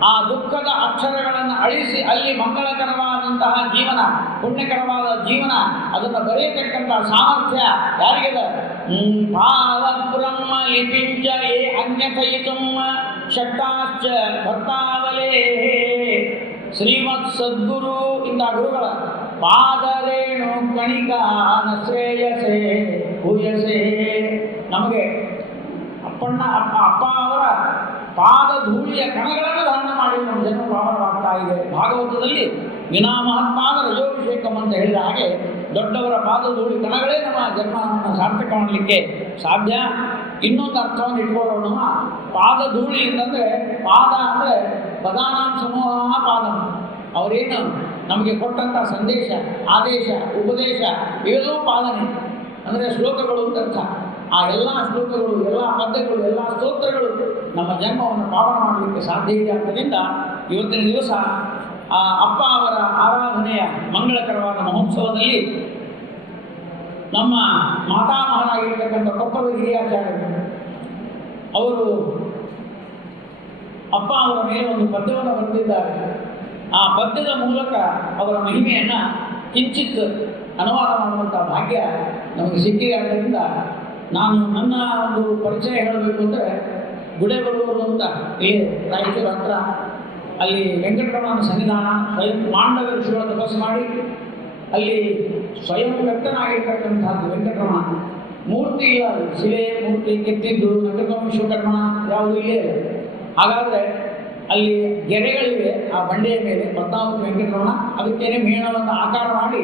ಆ ದುಃಖದ ಅಕ್ಷರಗಳನ್ನು ಅಳಿಸಿ ಅಲ್ಲಿ ಮಂಗಳಕರವಾದಂತಹ ಜೀವನ, ಪುಣ್ಯಕರವಾದ ಜೀವನ ಅದನ್ನು ಬರೆಯತಕ್ಕಂತಹ ಸಾಮರ್ಥ್ಯ ಯಾರಿಗಿದೆ? ಫಾಲ ಬ್ರಹ್ಮ ಲಿಪಿಂಚ ಏ ಅನ್ಯಥಯಿತುಂ ಶಕ್ತಾಶ್ಚ ಭಕ್ತಾವಲೇ. ಶ್ರೀಮತ್ ಸದ್ಗುರು ಇಂಥ ಗುರುಗಳ ಪಾದರೇಣು ಕಣಿಕಾನ ಶ್ರೇಯಸೇ ಭೂಯಸೇ. ನಮಗೆ ಅಪ್ಪ ಅವರ ಪಾದ ಧೂಳಿಯ ಕಣಗಳನ್ನು ಧಾರಣ ಮಾಡಿ ನಮ್ಮ ಜನ್ಮ ಪಾವನವಾಗ್ತಾ ಇದೆ. ಭಾಗವತದಲ್ಲಿ ವಿನಾ ಮಹತ್ಪಾದ ರಜೋಭಿಷೇಕಂ ಅಂತ ಹೇಳಿದ ಹಾಗೆ ದೊಡ್ಡವರ ಪಾದ ಧೂಳಿ ಕಣಗಳೇ ನಮ್ಮ ಜನ್ಮವನ್ನು ಸಾರ್ಥಕ ಮಾಡಲಿಕ್ಕೆ ಸಾಧ್ಯ. ಇನ್ನೊಂದು ಅರ್ಥವನ್ನು ಇಟ್ಕೊಳ್ಳೋಣ. ಪಾದ ಧೂಳಿ ಅಂತಂದರೆ, ಪಾದ ಅಂದರೆ ಪದಾನಾಂ ಸಮೂಹ ಪಾದಂ. ಅವರೇನು ನಮಗೆ ಕೊಟ್ಟಂಥ ಸಂದೇಶ, ಆದೇಶ, ಉಪದೇಶ ಇವೆಲ್ಲವೂ ಪಾಲನೆ ಅಂದರೆ ಶ್ಲೋಕಗಳು ಅಂತ ಅರ್ಥ. ಆ ಎಲ್ಲ ಶ್ಲೋಕಗಳು, ಎಲ್ಲ ಪದ್ಯಗಳು, ಎಲ್ಲ ಸ್ತೋತ್ರಗಳು ನಮ್ಮ ಜನ್ಮವನ್ನು ಪಾವನ ಮಾಡಲಿಕ್ಕೆ ಸಾಧ್ಯ ಇದೆ. ಆದ್ದರಿಂದ ಇವತ್ತಿನ ದಿವಸ ಆ ಅಪ್ಪ ಅವರ ಆರಾಧನೆಯ ಮಂಗಳಕರವಾದ ಮಹೋತ್ಸವದಲ್ಲಿ ನಮ್ಮ ಮಾತಾಮಹರಾಗಿರ್ತಕ್ಕಂಥ ಕೊಪ್ಪಳ ಗಿರಿಯಾಚಾರ್ಯರು ಅವರು ಅಪ್ಪ ಅವರ ಮೇಲೆ ಒಂದು ಪದ್ಯವನ್ನು ಬರೆದಿದ್ದಾರೆ. ಆ ಪದ್ಯದ ಮೂಲಕ ಅವರ ಮಹಿಮೆಯನ್ನು ಕಿಂಚಿತ್ ಅನುವಾದ ಮಾಡುವಂಥ ಭಾಗ್ಯ ನಮಗೆ ಸಿಕ್ಕಿದೆ. ಆದ್ದರಿಂದ ನಾನು ನನ್ನ ಒಂದು ಪರಿಚಯ ಹೇಳಬೇಕು ಅಂದರೆ, ಗುಡೇಬಲ್ಲೂರು ಅಂತ ಇಲ್ಲಿ ರಾಯಚೂರು ಹತ್ರ, ಅಲ್ಲಿ ವೆಂಕಟರಮಣನ ಸನ್ನಿಧಾನ, ಸ್ವಯಂ ಮಾಂಡವ ಋಷಿಗಳ ತಪಸ್ಸು ಮಾಡಿ ಅಲ್ಲಿ ಸ್ವಯಂ ವ್ಯಕ್ತನಾಗಿರ್ತಕ್ಕಂಥದ್ದು ವೆಂಕಟರಮಣ. ಮೂರ್ತಿ ಇಲ್ಲ, ಅದು ಶಿಲೆ ಮೂರ್ತಿ ಕೆತ್ತಿದ್ದು ನಗರಕಮ ವಿಶ್ವಕರ್ಮಣ ಯಾವುದೂ ಇಲ್ಲೇ ಇಲ್ಲ. ಹಾಗಾದರೆ ಅಲ್ಲಿ ಗೆರೆಗಳಿವೆ ಆ ಬಂಡೆಯ ಮೇಲೆ, ಪದ್ಮಾವತಿ ವೆಂಕಟರಮಣ, ಅದಕ್ಕೇನೆ ಮೇಣವನ್ನು ಆಕಾರ ಮಾಡಿ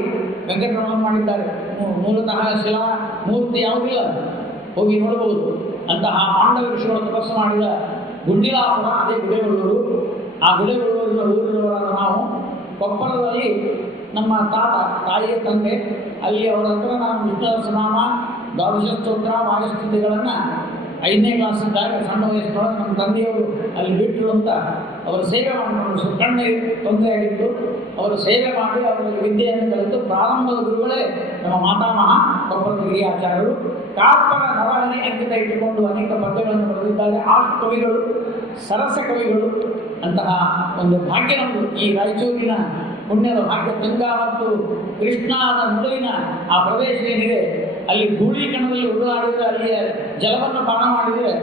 ವೆಂಕಟರಮಣ ಮಾಡಿದ್ದಾರೆ. ಮೂಲತಃ ಶಿಲಾ ಮೂರ್ತಿ ಯಾವುದಿಲ್ಲ, ಹೋಗಿ ನೋಡಬಹುದು. ಅಂತಹ ಪಾಂಡವ ಋಷಿಗಳ ತಪಸ್ಸು ಮಾಡಿದ ಗುಂಡಿಲಾಪುರ, ಅದೇ ಗುಡೇಬಲ್ಲೂರು. ಆ ಗುಡೇಬಲ್ಲೂರಿನ ಊರಿನವರಾದ ನಾವು ಕೊಪ್ಪಳದಲ್ಲಿ ನಮ್ಮ ತಾಯಿಯ ತಂದೆ, ಅಲ್ಲಿ ಅವರ ಹತ್ರ ನಾನು ವಿಷ್ಣು ಸಹಸ್ರನಾಮ, ದ್ವಾದಶ ಸ್ತೋತ್ರ, ವಾಯುಸ್ತುತಿಗಳನ್ನು 5ನೇ ಕ್ಲಾಸಿದ್ದಾಗ ಸಣ್ಣ ವಯಸ್ಸಿನೊಳಗೆ ನಮ್ಮ ತಂದೆಯವರು ಅಲ್ಲಿ ಬಿಟ್ಟರು ಅಂತ ಅವರು ಸೇವೆ ಮಾಡಿಕೊಂಡು, ಕಣ್ಣು ತೊಂದರೆಯಾಗಿತ್ತು, ಅವರು ಸೇವೆ ಮಾಡಿ ಅವರಿಗೆ ವಿದ್ಯೆಯನ್ನು ಕಲಿತು ಪ್ರಾರಂಭದ ಗುರುಗಳೇ ನಮ್ಮ ಮಾತಾಮಹ ಕೊಪ್ಪಳದ ಗಿರಿಯಾಚಾರ್ಯರು. ಕಾರ್ಪರ ನರಹಣೆ ಅಂಕಿತ ಇಟ್ಟುಕೊಂಡು ಅನೇಕ ಪದ್ಯಗಳನ್ನು ಬರೆದಿದ್ದಾರೆ. ಆ ಕವಿಗಳು ಸರಸ ಕವಿಗಳು. ಅಂತಹ ಒಂದು ಭಾಗ್ಯ ನಮ್ಮದು ಈ ರಾಯಚೂರಿನ ಪುಣ್ಯದ ಭಾಗ್ಯ. ಗಂಗಾ ಮತ್ತು ಕೃಷ್ಣನ ನಡುವಿನ ಆ ಪ್ರದೇಶ ಏನಿದೆ, ಅಲ್ಲಿ ಧೂಳೀಕಣದಲ್ಲಿ ಉರುಳಾಡಿದರೆ, ಅಲ್ಲಿಯ ಜಲವನ್ನು ಪಾನ ಮಾಡಿದರೆ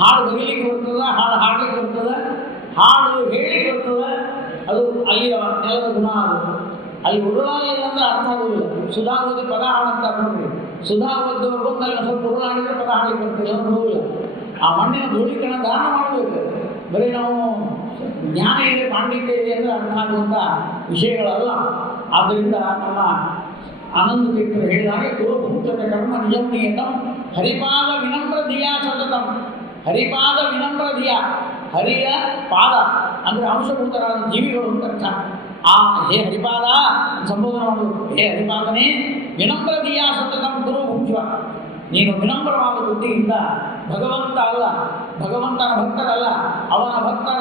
ಹಾಡು ಬರೀಲಿಕ್ಕೆ ಬರ್ತದ, ಹಾಡು ಹಾಡಲಿಕ್ಕೆ ಬರ್ತದ, ಹಾಡು ಹೇಳಲಿಕ್ಕೆ ಬರ್ತದ. ಅದು ಅಲ್ಲಿಯ ನೆಲದ ಗುಣ. ಅದು ಅಲ್ಲಿ ಉರುಳಾಗಲಿಲ್ಲ ಅಂದರೆ ಅರ್ಥ ಆಗೋದಿಲ್ಲ. ಸುಧಾ ಓದಿ ಪದ ಹಾಡಂತ ನೋಡ್ರಿ, ಸುಧಾ ಓದೋರು ಬಂದು ಅಲ್ಲಿ ಸ್ವಲ್ಪ ಉರುಳಾಡಿದರೆ ಪದ ಹಾಡಲಿಕ್ಕೆ ಬರ್ತಿಲ್ಲ, ನೋಡಿಲ್ಲ. ಆ ಮಣ್ಣಿನ ಧೂಳೀಕರಣ ದಾನ ಮಾಡಬೇಕು. ಬರೀ ನಾವು ಜ್ಞಾನ ಇದೆ, ಪಾಂಡಿತ್ಯ ಇದೆ ಅಂದರೆ ಅರ್ಥ ಆಗುವಂಥ ವಿಷಯಗಳಲ್ಲ. ಆದ್ದರಿಂದ ನಮ್ಮ ಆನಂದ ತೀರ್ಥರು ಹೇಳಿದ ಹಾಗೆ, ಗುರುಭೂತಕ ಕರ್ಮ ನಿಜಂ ನಿಯತಂ ಹರಿಪಾದ ವಿನಮ್ರ ಧಿಯಾ ಸತತಂ. ಹರಿಪಾದ ವಿನಮ್ರ ಧಿಯ, ಹರಿಯ ಪಾದ ಅಂದರೆ ಅಂಶಭೂತರಾದ ಜೀವಿಗಳು ಅಂತ ಅರ್ಥ. ಆ ಹೇ ಹರಿಪಾದ ಸಂಬೋಧನೆ ಮಾಡೋದು, ಹೇ ಹರಿಪಾದನೇ ವಿನಮ್ರ ಧಿಯಾ ಸತತಂ ಗುರು ಭುಂಜ. ನೀನು ವಿನಮ್ರವಾದ ಬುದ್ಧಿಯಿಂದ ಭಗವಂತ ಅಲ್ಲ, ಭಗವಂತನ ಭಕ್ತರಲ್ಲ, ಅವನ ಭಕ್ತರ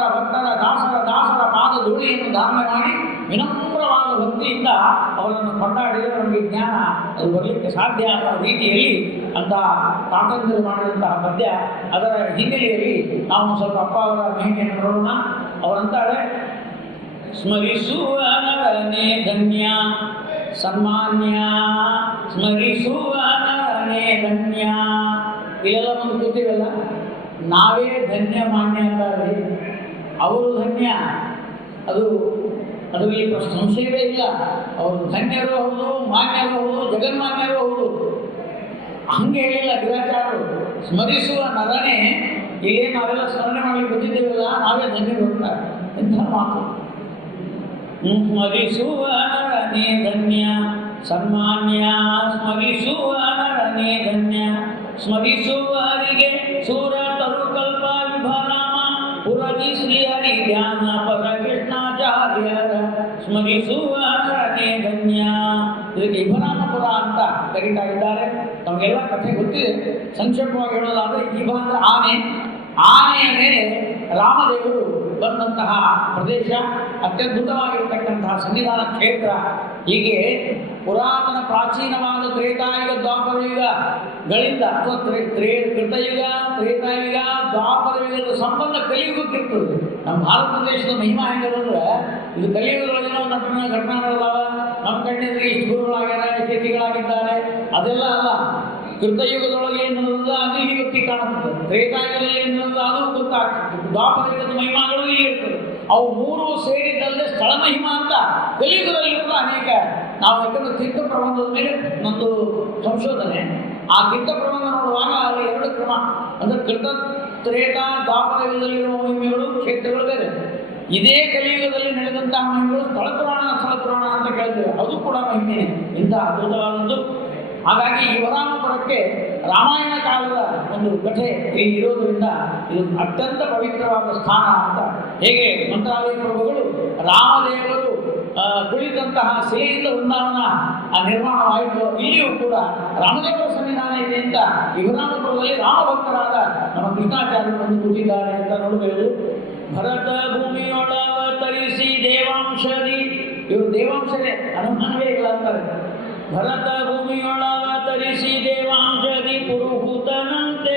ದಾಸರ ಪಾದ ಧೂಳಿಯನ್ನು ಧಾರಣೆ ಮಾಡಿ ವಿನಮ್ರವಾದ ಭಕ್ತಿಯಿಂದ ಅವರನ್ನು ಕೊಂಡಾಡಿದರೆ ನಮಗೆ ಜ್ಞಾನ ಅದು ಬರಲಿಕ್ಕೆ ಸಾಧ್ಯ ಅನ್ನೋ ರೀತಿಯಲ್ಲಿ ಅಂತಹ ತಾತಂದಿರು ಮಾಡಿದಂತಹ ಪದ್ಯ. ಅದರ ಹಿನ್ನೆಲೆಯಲ್ಲಿ ನಾವು ಸ್ವಲ್ಪ ಅಪ್ಪ ಅವರ ಮಹಿಮೆಯನ್ನು ನೋಡೋಣ. ಅವರಂತಾರೆ, ಸ್ಮರಿಸುವ ನರನೇ ಧನ್ಯ ಸನ್ಮಾನ್ಯ, ಸ್ಮರಿಸುವ ನರನೇ ಧನ್ಯ. ಇಲ್ಲೆಲ್ಲ ಒಂದು ಕೂತೀವಲ್ಲ, ನಾವೇ ಧನ್ಯ ಮಾನ್ಯ ಅಂತಾರೆ, ಅವರು ಧನ್ಯ. ಅದರಲ್ಲಿ ಸಂಶಯವೇ ಇಲ್ಲ. ಅವರು ಧನ್ಯರು ಹೌದು, ಮಾನ್ಯರು ಹೌದು, ಜಗನ್ಮಾನ್ಯರು ಹೌದು. ಹಂಗೆ ಹೇಳಿಲ್ಲ ಗಿರಾಚಾರರು. ಸ್ಮರಿಸುವ ನರನೇ, ಇಲ್ಲೇ ನಾವೆಲ್ಲ ಸ್ಮರಣೆ ಮಾಡಲಿಕ್ಕೆ ಬಂದಿದ್ದೇವಲ್ಲ, ನಾವೇ ಧನ್ಯರು ಅಂತಾರೆ. ಎಂಥ ಮಾತು. ಸ್ಮರಿಸುವ ನರನೇ ಧನ್ಯ ಸನ್ಮಾನ್ಯ, ಸ್ಮರಿಸುವ ನರನೇ ಧನ್ಯ. ಸ್ಮರಿಸುವರಿಗೆ ಸೂರ ತರುಕಲ್ಪ ವಿಭನಾಮ, ಪುರದಿ ಶ್ರೀಹರಿ ಧ್ಯಾನ ಪರ ಕೃಷ್ಣಾಚಾರ್ಯರ. ಸ್ಮರಿಸುವ ನರನೇ ಧನ್ಯ. ಇದಕ್ಕೆ ವಿಭನಾಮಪುರ ಅಂತ ಕರೀತಾ ಇದ್ದಾರೆ. ನಮಗೆಲ್ಲ ಕಥೆ ಗೊತ್ತಿದೆ. ಸಂಕ್ಷೇಪವಾಗಿ ಹೇಳೋದಾದರೆ, ಇಭ ಅಂದರೆ ಆನೆ. ಆನೆಯ ಮೇಲೆ ರಾಮದೇವರು ಬಂದಂತಹ ಪ್ರದೇಶ, ಅತ್ಯದ್ಭುತವಾಗಿರತಕ್ಕಂತಹ ಸಂವಿಧಾನ ಕ್ಷೇತ್ರ. ಹೀಗೆ ಪುರಾತನ ಪ್ರಾಚೀನವಾದ ತ್ರೇತಾಯುಗ ದ್ವಾಪರಯುಗಗಳಿಂದ, ಅಥವಾ ಕೃತಯುಗ, ತ್ರೇತಾಯುಗ, ದ್ವಾಪರಯುಗದ ಸಂಬಂಧ ಕಲಿಯುಗಕ್ಕಿರ್ತದೆ. ನಮ್ಮ ಭಾರತ ದೇಶದ ಮಹಿಮಾ ಹೆಂಗಂದ್ರೆ, ಇದು ಕಲಿಯುಗದೊಳಗಿನ ಒಂದು ಘಟನಾ ನಡೆದಾವ. ನಮ್ಮ ಕಣ್ಣಿನಲ್ಲಿ ಇಷ್ಟು ಗುರುಗಳಾಗ್ಯಾರ, ಸ್ಥಿತಿಗಳಾಗಿದ್ದಾರೆ, ಅದೆಲ್ಲ ಅಲ್ಲ. ಕೃತಯುಗದೊಳಗೆ ಏನು ನಡೆದ ಅದು ಇಲ್ಲಿ ವ್ಯಕ್ತಿ ಕಾಣುತ್ತದೆ. ತ್ರೇತಾಯುಗದಲ್ಲಿ ಏನು ನಡೆದ ಅದು ಗೊತ್ತಾಗ್ತದೆ. ದ್ವಾಪರಯುಗದ ಮಹಿಮಾಗಳು ಇಲ್ಲಿ ಇರ್ತದೆ. ಅವು ಮೂರು ಸೇರಿದ್ದಲ್ಲದೆ ಸ್ಥಳ ಮಹಿಮಾ ಅಂತ ಕಲಿಯುಗದಲ್ಲಿ ಕೂಡ ಅನೇಕ. ನಾವು ಯಾಕಂದ್ರೆ ತೀರ್ಥ ಪ್ರಬಂಧದ ಮೇಲೆ ಒಂದು ಸಂಶೋಧನೆ, ಆ ತೀರ್ಥ ಪ್ರಬಂಧ ನೋಡುವಾಗ ಅಲ್ಲಿ 2 ಕ್ರಮ ಅಂದರೆ ಕೃತ ತ್ರೇತ ದ್ವಾಪರಯುಗದಲ್ಲಿರುವ ಮಹಿಮೆಗಳು, ಕ್ಷೇತ್ರಗಳು ಬೇರೆ. ಇದೇ ಕಲಿಯುಗದಲ್ಲಿ ನಡೆದಂತಹ ಮಹಿಮೆಗಳು ಸ್ಥಳ ಪುರಾಣ ಅಂತ ಕೇಳ್ತೇವೆ, ಅದು ಕೂಡ ಮಹಿಮೆ ಇಂಥ ಅದ್ಭುತವಾದದ್ದು. ಹಾಗಾಗಿ ಈ ವರಾಮಪುರಕ್ಕೆ ರಾಮಾಯಣ ಕಾಲದ ಒಂದು ಕಥೆ ಇಲ್ಲಿ ಇರೋದರಿಂದ ಇದು ಅತ್ಯಂತ ಪವಿತ್ರವಾದ ಸ್ಥಾನ ಅಂತ. ಹೇಗೆ ಮಂತ್ರಾಲಯ ಪ್ರಭುಗಳು ರಾಮದೇವರು ಕುಳಿತಂತಹ ಶಿಲೆಯಿಂದ ವೃಂದಾವನ ನಿರ್ಮಾಣವಾಯಿತು, ಇಲ್ಲಿಯೂ ಕೂಡ ರಾಮದೇವರ ಸನ್ನಿಧಾನ ಇದೆ ಅಂತ ಈ ವರಾಮಪುರದಲ್ಲಿ ರಾಮಭಕ್ತರಾದ ನಮ್ಮ ಕೃಷ್ಣಾಚಾರ್ಯರು ಬಂದು ಕೂತಿದ್ದಾರೆ ಅಂತ ನೋಡಬಹುದು. ಭರತ ಭೂಮಿಯೊಳವತರಿಸಿ ದೇವಾಂಶರಿ, ಇವರು ದೇವಾಂಶರೇ, ಅನುಮಾನವೇ ಇಲ್ಲ ಅಂತಾರೆ. ಭರತ ಭೂಮಿಯೊಳವತರಿಸಿ ದೇವಾಂಶದಿ ಪುರುಹೂತನಂತೆ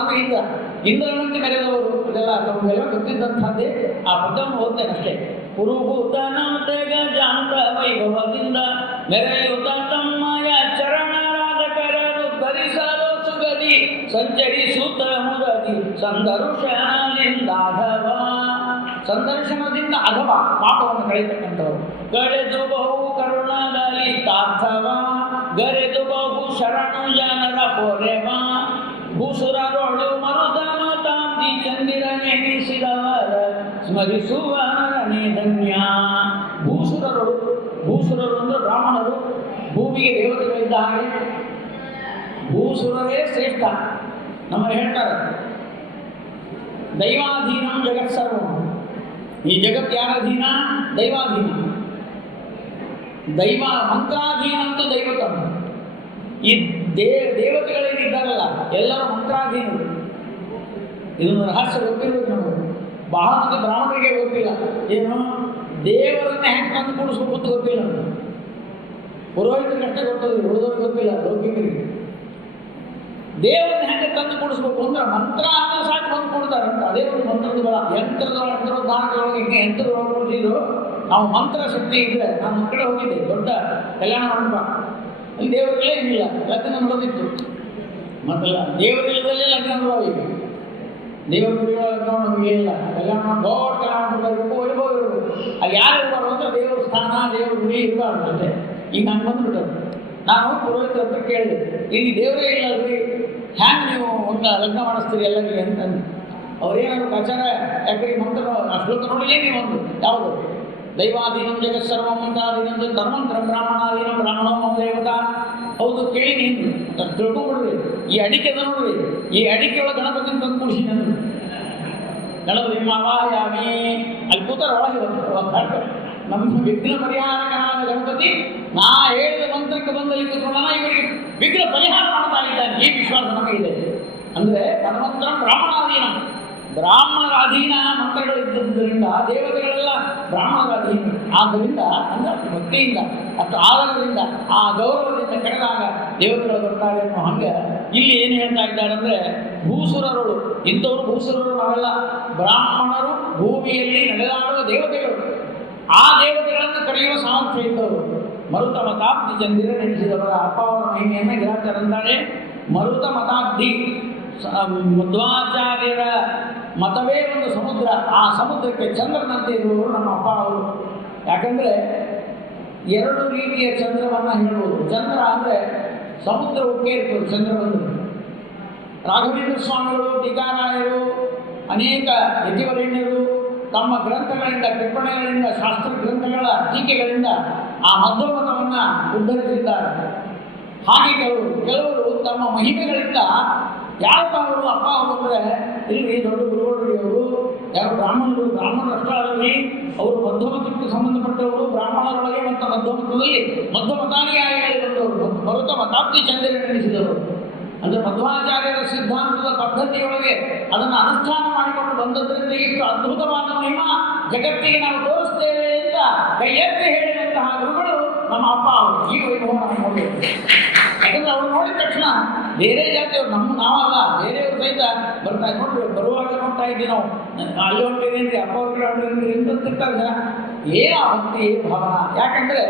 ಅಂದ್ರೆ ಇಂದ್ರ, ಇಂದ್ರನಂತೆ ಮೆರೆದವರು, ಇದೆಲ್ಲ ತಮಗೆಲ್ಲ ಗೊತ್ತಿದ್ದಂಥದ್ದೇ. ಆ ಪದವನ್ನು ಓದ್ತೇನೆ ಅಷ್ಟೇ. ಪುರುಭೂತನಂತೆ ಗಜಾಂತ ವೈಭವದಿಂದ ಮೆರೆಯುತ್ತ ತಮ್ಮಯ ಚರಣರಾದ ಕರದು ಧರಿಸಲು ಸುಗದಿ ಸಂಚರಿಸುತ್ತ ಮುರದಿ ಸಂದರ್ಶನದಿಂದಾಘವ. ಸಂದರ್ಶನದಿಂದ ಅಘವ ಪಾಪವನ್ನು ಕಳೆಯತಕ್ಕಂಥವರು. ಗಳೆದು ಬಹು ಕರುಣದಲ್ಲಿ ತಾರ್ಥವ ಗರೆದು ಬಹು ಶರಣು ಜನರ ಪೊರೆವ ಭೂಸುರರೊಳು ಮರುದಮ ತಾಂತಿ ಚಂದಿರನೆನಿಸಿದವರ ಸ್ಮರಿಸುವರನೇ ಧನ್ಯ. ಭೂಸುರರು, ಭೂಸುರರು ಅಂದ್ರೆ ಬ್ರಾಹ್ಮಣರು, ಭೂಮಿಗೆ ದೇವತೆಗಳಿದ್ದ ಹಾಗೆ ಭೂಸುರರೇ ಶ್ರೇಷ್ಠ. ನಮ್ಮ ಹೇಳ್ತಾರೆ ದೈವಾಧೀನಂ ಜಗತ್ಸರ್ವಂ. ಈ ಜಗತ್ತು ಯಾರ ಅಧೀನ? ದೈವಾಧೀನ. ದೈವ ಮಂತ್ರಾಧೀನ ಅಂತೂ ದೈವತಂ. ಈ ದೇವತೆಗಳೇನಿದ್ದಾರಲ್ಲ ಎಲ್ಲರೂ ಮಂತ್ರಾಧೀನರು. ಇದೊಂದು ರಹಸ್ಯ ಗೊತ್ತಿರಬೇಕು ನಮಗೆ. ಬಹಳ ಮಂದಿ ಬ್ರಾಹ್ಮಣರಿಗೆ ಗೊತ್ತಿಲ್ಲ. ಏನು ದೇವರನ್ನ ಹೆಂಗೆ ತಂದು ಕೂಡಿಸ್ಬೇಕು ಅಂತ ಗೊತ್ತಿಲ್ಲ. ಪುರೋಹಿತರಿಗಷ್ಟೇ ಗೊತ್ತದ, ಉಳಿದವ್ರಿಗೆ ಗೊತ್ತಿಲ್ಲ. ಲೌಕಿಕರಿಗೆ ದೇವರನ್ನ ಹೆಂಗೆ ತಂದು ಕೂಡಿಸ್ಬೇಕು ಅಂದ್ರೆ ಮಂತ್ರ ಅಂತ ಸಾಕು ಬಂದು ಕೊಡ್ತಾರಂತ. ಅದೇ ಒಂದು ಮಂತ್ರದ ಬಲ. ಯಂತ್ರದಾನಗಳೊಳಗೆ ಹಿಂಗೆ ಯಂತ್ರದೊಳಗೆ ಕೂಡಿಸಿದ್ರು. ನಾವು ಮಂತ್ರ ಶಕ್ತಿ ಇದ್ರೆ, ನಾನು ಒಂದು ಕಡೆ ಹೋಗಿದ್ದೆ, ದೊಡ್ಡ ಕಲ್ಯಾಣ ಮಂಟಪ, ಅಲ್ಲಿ ದೇವರುಗಳೇ ಏನಿಲ್ಲ, ಲಗ್ನ ನಡೆದಿತ್ತು. ಮತ್ತಲ್ಲ ದೇವರಿಲ್ಲದಲ್ಲೇ ಲಗ್ನ ನೋಡೋದು. ದೇವರ ಗುಡಿಗಳ ಲಗ್ನ ನಮಗೆ ಇಲ್ಲ. ಕಲ್ಯಾಣ ದೊಡ್ಡ ಕಲ್ಯಾಣ ಮಂಟಪ ವೈಭವ ಇರಬೇಕು. ಅಲ್ಲಿ ಯಾರು ಇರಬಾರ್ದು ಅಂದ್ರೆ ದೇವರ ಸ್ಥಾನ, ದೇವರ ಗುಡಿ ಇರಬಾರ್ದು ಅಷ್ಟೇ. ಈಗ ನಾನು ಬಂದುಬಿಟ್ಟರು. ನಾನು ಪುರೋಹಿತರ ಹತ್ರ ಕೇಳಿದೆ, ಇಲ್ಲಿ ದೇವರೇ ಇಲ್ಲ ಅಲ್ರಿ, ಹ್ಯಾಂಗೆ ನೀವು ಒಂದು ಲಗ್ನ ಮಾಡಿಸ್ತೀರಿ ಎಲ್ಲರಿಗೆ ಅಂತಂದು. ಅವ್ರೇನಾದ್ರು ಆಚಾರ ಯಾಕ್ರಿ ಮಂತ್ರ ಶ್ಲೋಕ ನೋಡಿಲೇ ನೀವು ಒಂದು ಯಾವುದು ದೈವಾಧೀನಂ ಜಗತ್ಸರ್ವಂ ಮಂತ್ರಾಧೀನಂ ಧರ್ಮಂತ್ರಂ ಬ್ರಾಹ್ಮಣಾಧೀನಂ ಬ್ರಾಹ್ಮಣೋ ದೇವತಾ. ಹೌದು ಕೇಳಿ ನೀನು ಅಷ್ಟು ತಿಳ್ಕೊಂಡ್ಬಿಡ್ರಿ. ಈ ಅಡಿಕೆ ಅದ ನೋಡ್ರಿ, ಈ ಅಡಿಕೆ ಒಳಗೆ ಗಣಪತಿನ ತಂದು ಕೂಡಿಸಿ ನಾನು ಗಣಪತಿ ಮಾವಾಯಾಮಿ ಅಲ್ಲಿ ಕೂತಾರ ಒಳಗೆ ನಮ್ಮ ವಿಘ್ನ ಪರಿಹಾರಕನಾದ ಗಣಪತಿ ನಾ ಹೇಳಿದ ಮಂತ್ರಕ್ಕೆ ಬಂದಲ್ಲಿ ಕೂತ್ಕೊಂಡ ಇವರಿಗೆ ವಿಘ್ನ ಪರಿಹಾರ ಮಾಡ್ತಾ ಇದ್ದಾನೆ. ಈ ವಿಶ್ವಾಸ ನಮಗಿದೆ. ಅಂದರೆ ಧರ್ಮಂತ್ರಂ ಬ್ರಾಹ್ಮಣಾಧೀನ, ಬ್ರಾಹ್ಮಣರ ಅಧೀನ ಮಂತ್ರಗಳಿದ್ದರಿಂದ ದೇವತೆಗಳೆಲ್ಲ ಬ್ರಾಹ್ಮಣರ ಅಧೀನ. ಆದ್ದರಿಂದ ಅಂದರೆ ಅಷ್ಟು ಭಕ್ತಿಯಿಂದ, ಅಷ್ಟು ಆಧಾರದಿಂದ, ಆ ಗೌರವದಿಂದ ಕರೆದಾಗ ದೇವತೆಗಳು ಬರ್ತಾರೆ ಅನ್ನೋ ಹಂಗೆ ಇಲ್ಲಿ ಏನು ಹೇಳ್ತಾ ಇದ್ದಾರೆ ಅಂದರೆ ಭೂಸುರರು. ಇಂಥವರು ಭೂಸುರರು ನಾವೆಲ್ಲ ಬ್ರಾಹ್ಮಣರು, ಭೂಮಿಯಲ್ಲಿ ನಡೆದಾಡುವ ದೇವತೆಗಳು. ಆ ದೇವತೆಗಳನ್ನು ಕರೆಯುವ ಸಾಮರ್ಥ್ಯ ಇದ್ದವರು. ಮರುತ ಮತಾಬ್ಧಿ ಚಂದಿರ ನೆನೆಸಿದವರ ಅಪ್ಪ ಅವರ ಮಹಿಮೆಯನ್ನು ಗಿರಾಚಾರಂತಾರೆ. ಮರುತ ಮತಾಬ್ಧಿ ಮಧ್ವಾಚಾರ್ಯರ ಮತವೇ ಒಂದು ಸಮುದ್ರ. ಆ ಸಮುದ್ರಕ್ಕೆ ಚಂದ್ರನಂತೆ ಇರುವವರು ನಮ್ಮ ಅಪ್ಪ ಅವರು. ಯಾಕಂದರೆ ಎರಡು ರೀತಿಯ ಚಂದ್ರವನ್ನು ಹೇಳ್ಬೋದು. ಚಂದ್ರ ಅಂದರೆ ಸಮುದ್ರ ಉಕ್ಕೇ ಇರ್ತದೆ ಚಂದ್ರ ಬಂದು. ರಾಘವೇಂದ್ರ ಸ್ವಾಮಿಗಳು, ಟೀಕಾರಾಯರು, ಅನೇಕ ಯತಿವರೇಣ್ಯರು ತಮ್ಮ ಗ್ರಂಥಗಳಿಂದ, ಟಿಪ್ಪಣಿಗಳಿಂದ, ಶಾಸ್ತ್ರ ಗ್ರಂಥಗಳ ಟೀಕೆಗಳಿಂದ ಆ ಮಧ್ವಮತವನ್ನು ಉದ್ಧರಿಸಿದ್ದಾರೆ. ಹಾಗೆ ಕೆಲವರು ತಮ್ಮ ಮಹಿಮೆಗಳಿಂದ ಯಾರಪ್ಪ ಅವರು ಅಪ್ಪ ಅವರು ಅಂದರೆ ಇಲ್ಲಿ ದೊಡ್ಡ ಗುರುಗಳು ಅವರು ಯಾರು ಬ್ರಾಹ್ಮಣರು, ಬ್ರಾಹ್ಮಣರಷ್ಟೇ ಆಗಲಿ ಅವರು ಮಧ್ವಮತಕ್ಕೆ ಸಂಬಂಧಪಟ್ಟವರು. ಬ್ರಾಹ್ಮಣರೊಳಗೆ ಮತ್ತು ಮಧ್ವಮತದಲ್ಲಿ ಮಧ್ವಮತಾನುಯಾಯಿಗಳು ಬಂದವರು, ಮರುತ ಮತಾಬ್ಧಿ ಚಂದಿರ ನೆನೆಸಿದವರು. ಅಂದರೆ ಮಧ್ವಾಚಾರ್ಯರ ಸಿದ್ಧಾಂತದ ಪದ್ಧತಿಯೊಳಗೆ ಅದನ್ನು ಅನುಷ್ಠಾನ ಮಾಡಿಕೊಂಡು ಬಂದದ್ರಿಂದ ಇಷ್ಟು ಅದ್ಭುತವಾದ ಮಹಿಮಾ ಜಗತ್ತಿಗೆ ನಾವು ತೋರಿಸ್ತೇವೆ ಅಂತ ಕೈ ಎತ್ತಿ ಹೇಳಿದಂತಹ ಗುರುಗಳು ನಮ್ಮ ಅಪ್ಪ ಅವರು. ಈ ವೈಭವ ನಾವು ನೋಡಬೇಕು. ಯಾಕಂದ್ರೆ ಅವ್ರು ನೋಡಿದ ತಕ್ಷಣ ಬೇರೆ ಜಾತಿಯವರು, ನಾವಲ್ಲ ಬೇರೆಯವರು ಸಹಿತ ಬರ್ತಾ ನೋಡ್ರಿ. ಬರುವಾಗ ನೋಡ್ತಾ ಇದ್ದೀವಿ ನಾವು, ಅಲ್ಲಿ ಹೊಂಟಿದೇನ್ರಿ, ಅಪ್ಪ ಅವ್ರ ಕಡೆ ಹೊಂಟಿದೇನ್ರಿ ಎಂತಿರ್ತಾರೆ. ಏನು ಆ ಭಕ್ತಿ ಭಾವನಾ. ಯಾಕಂದರೆ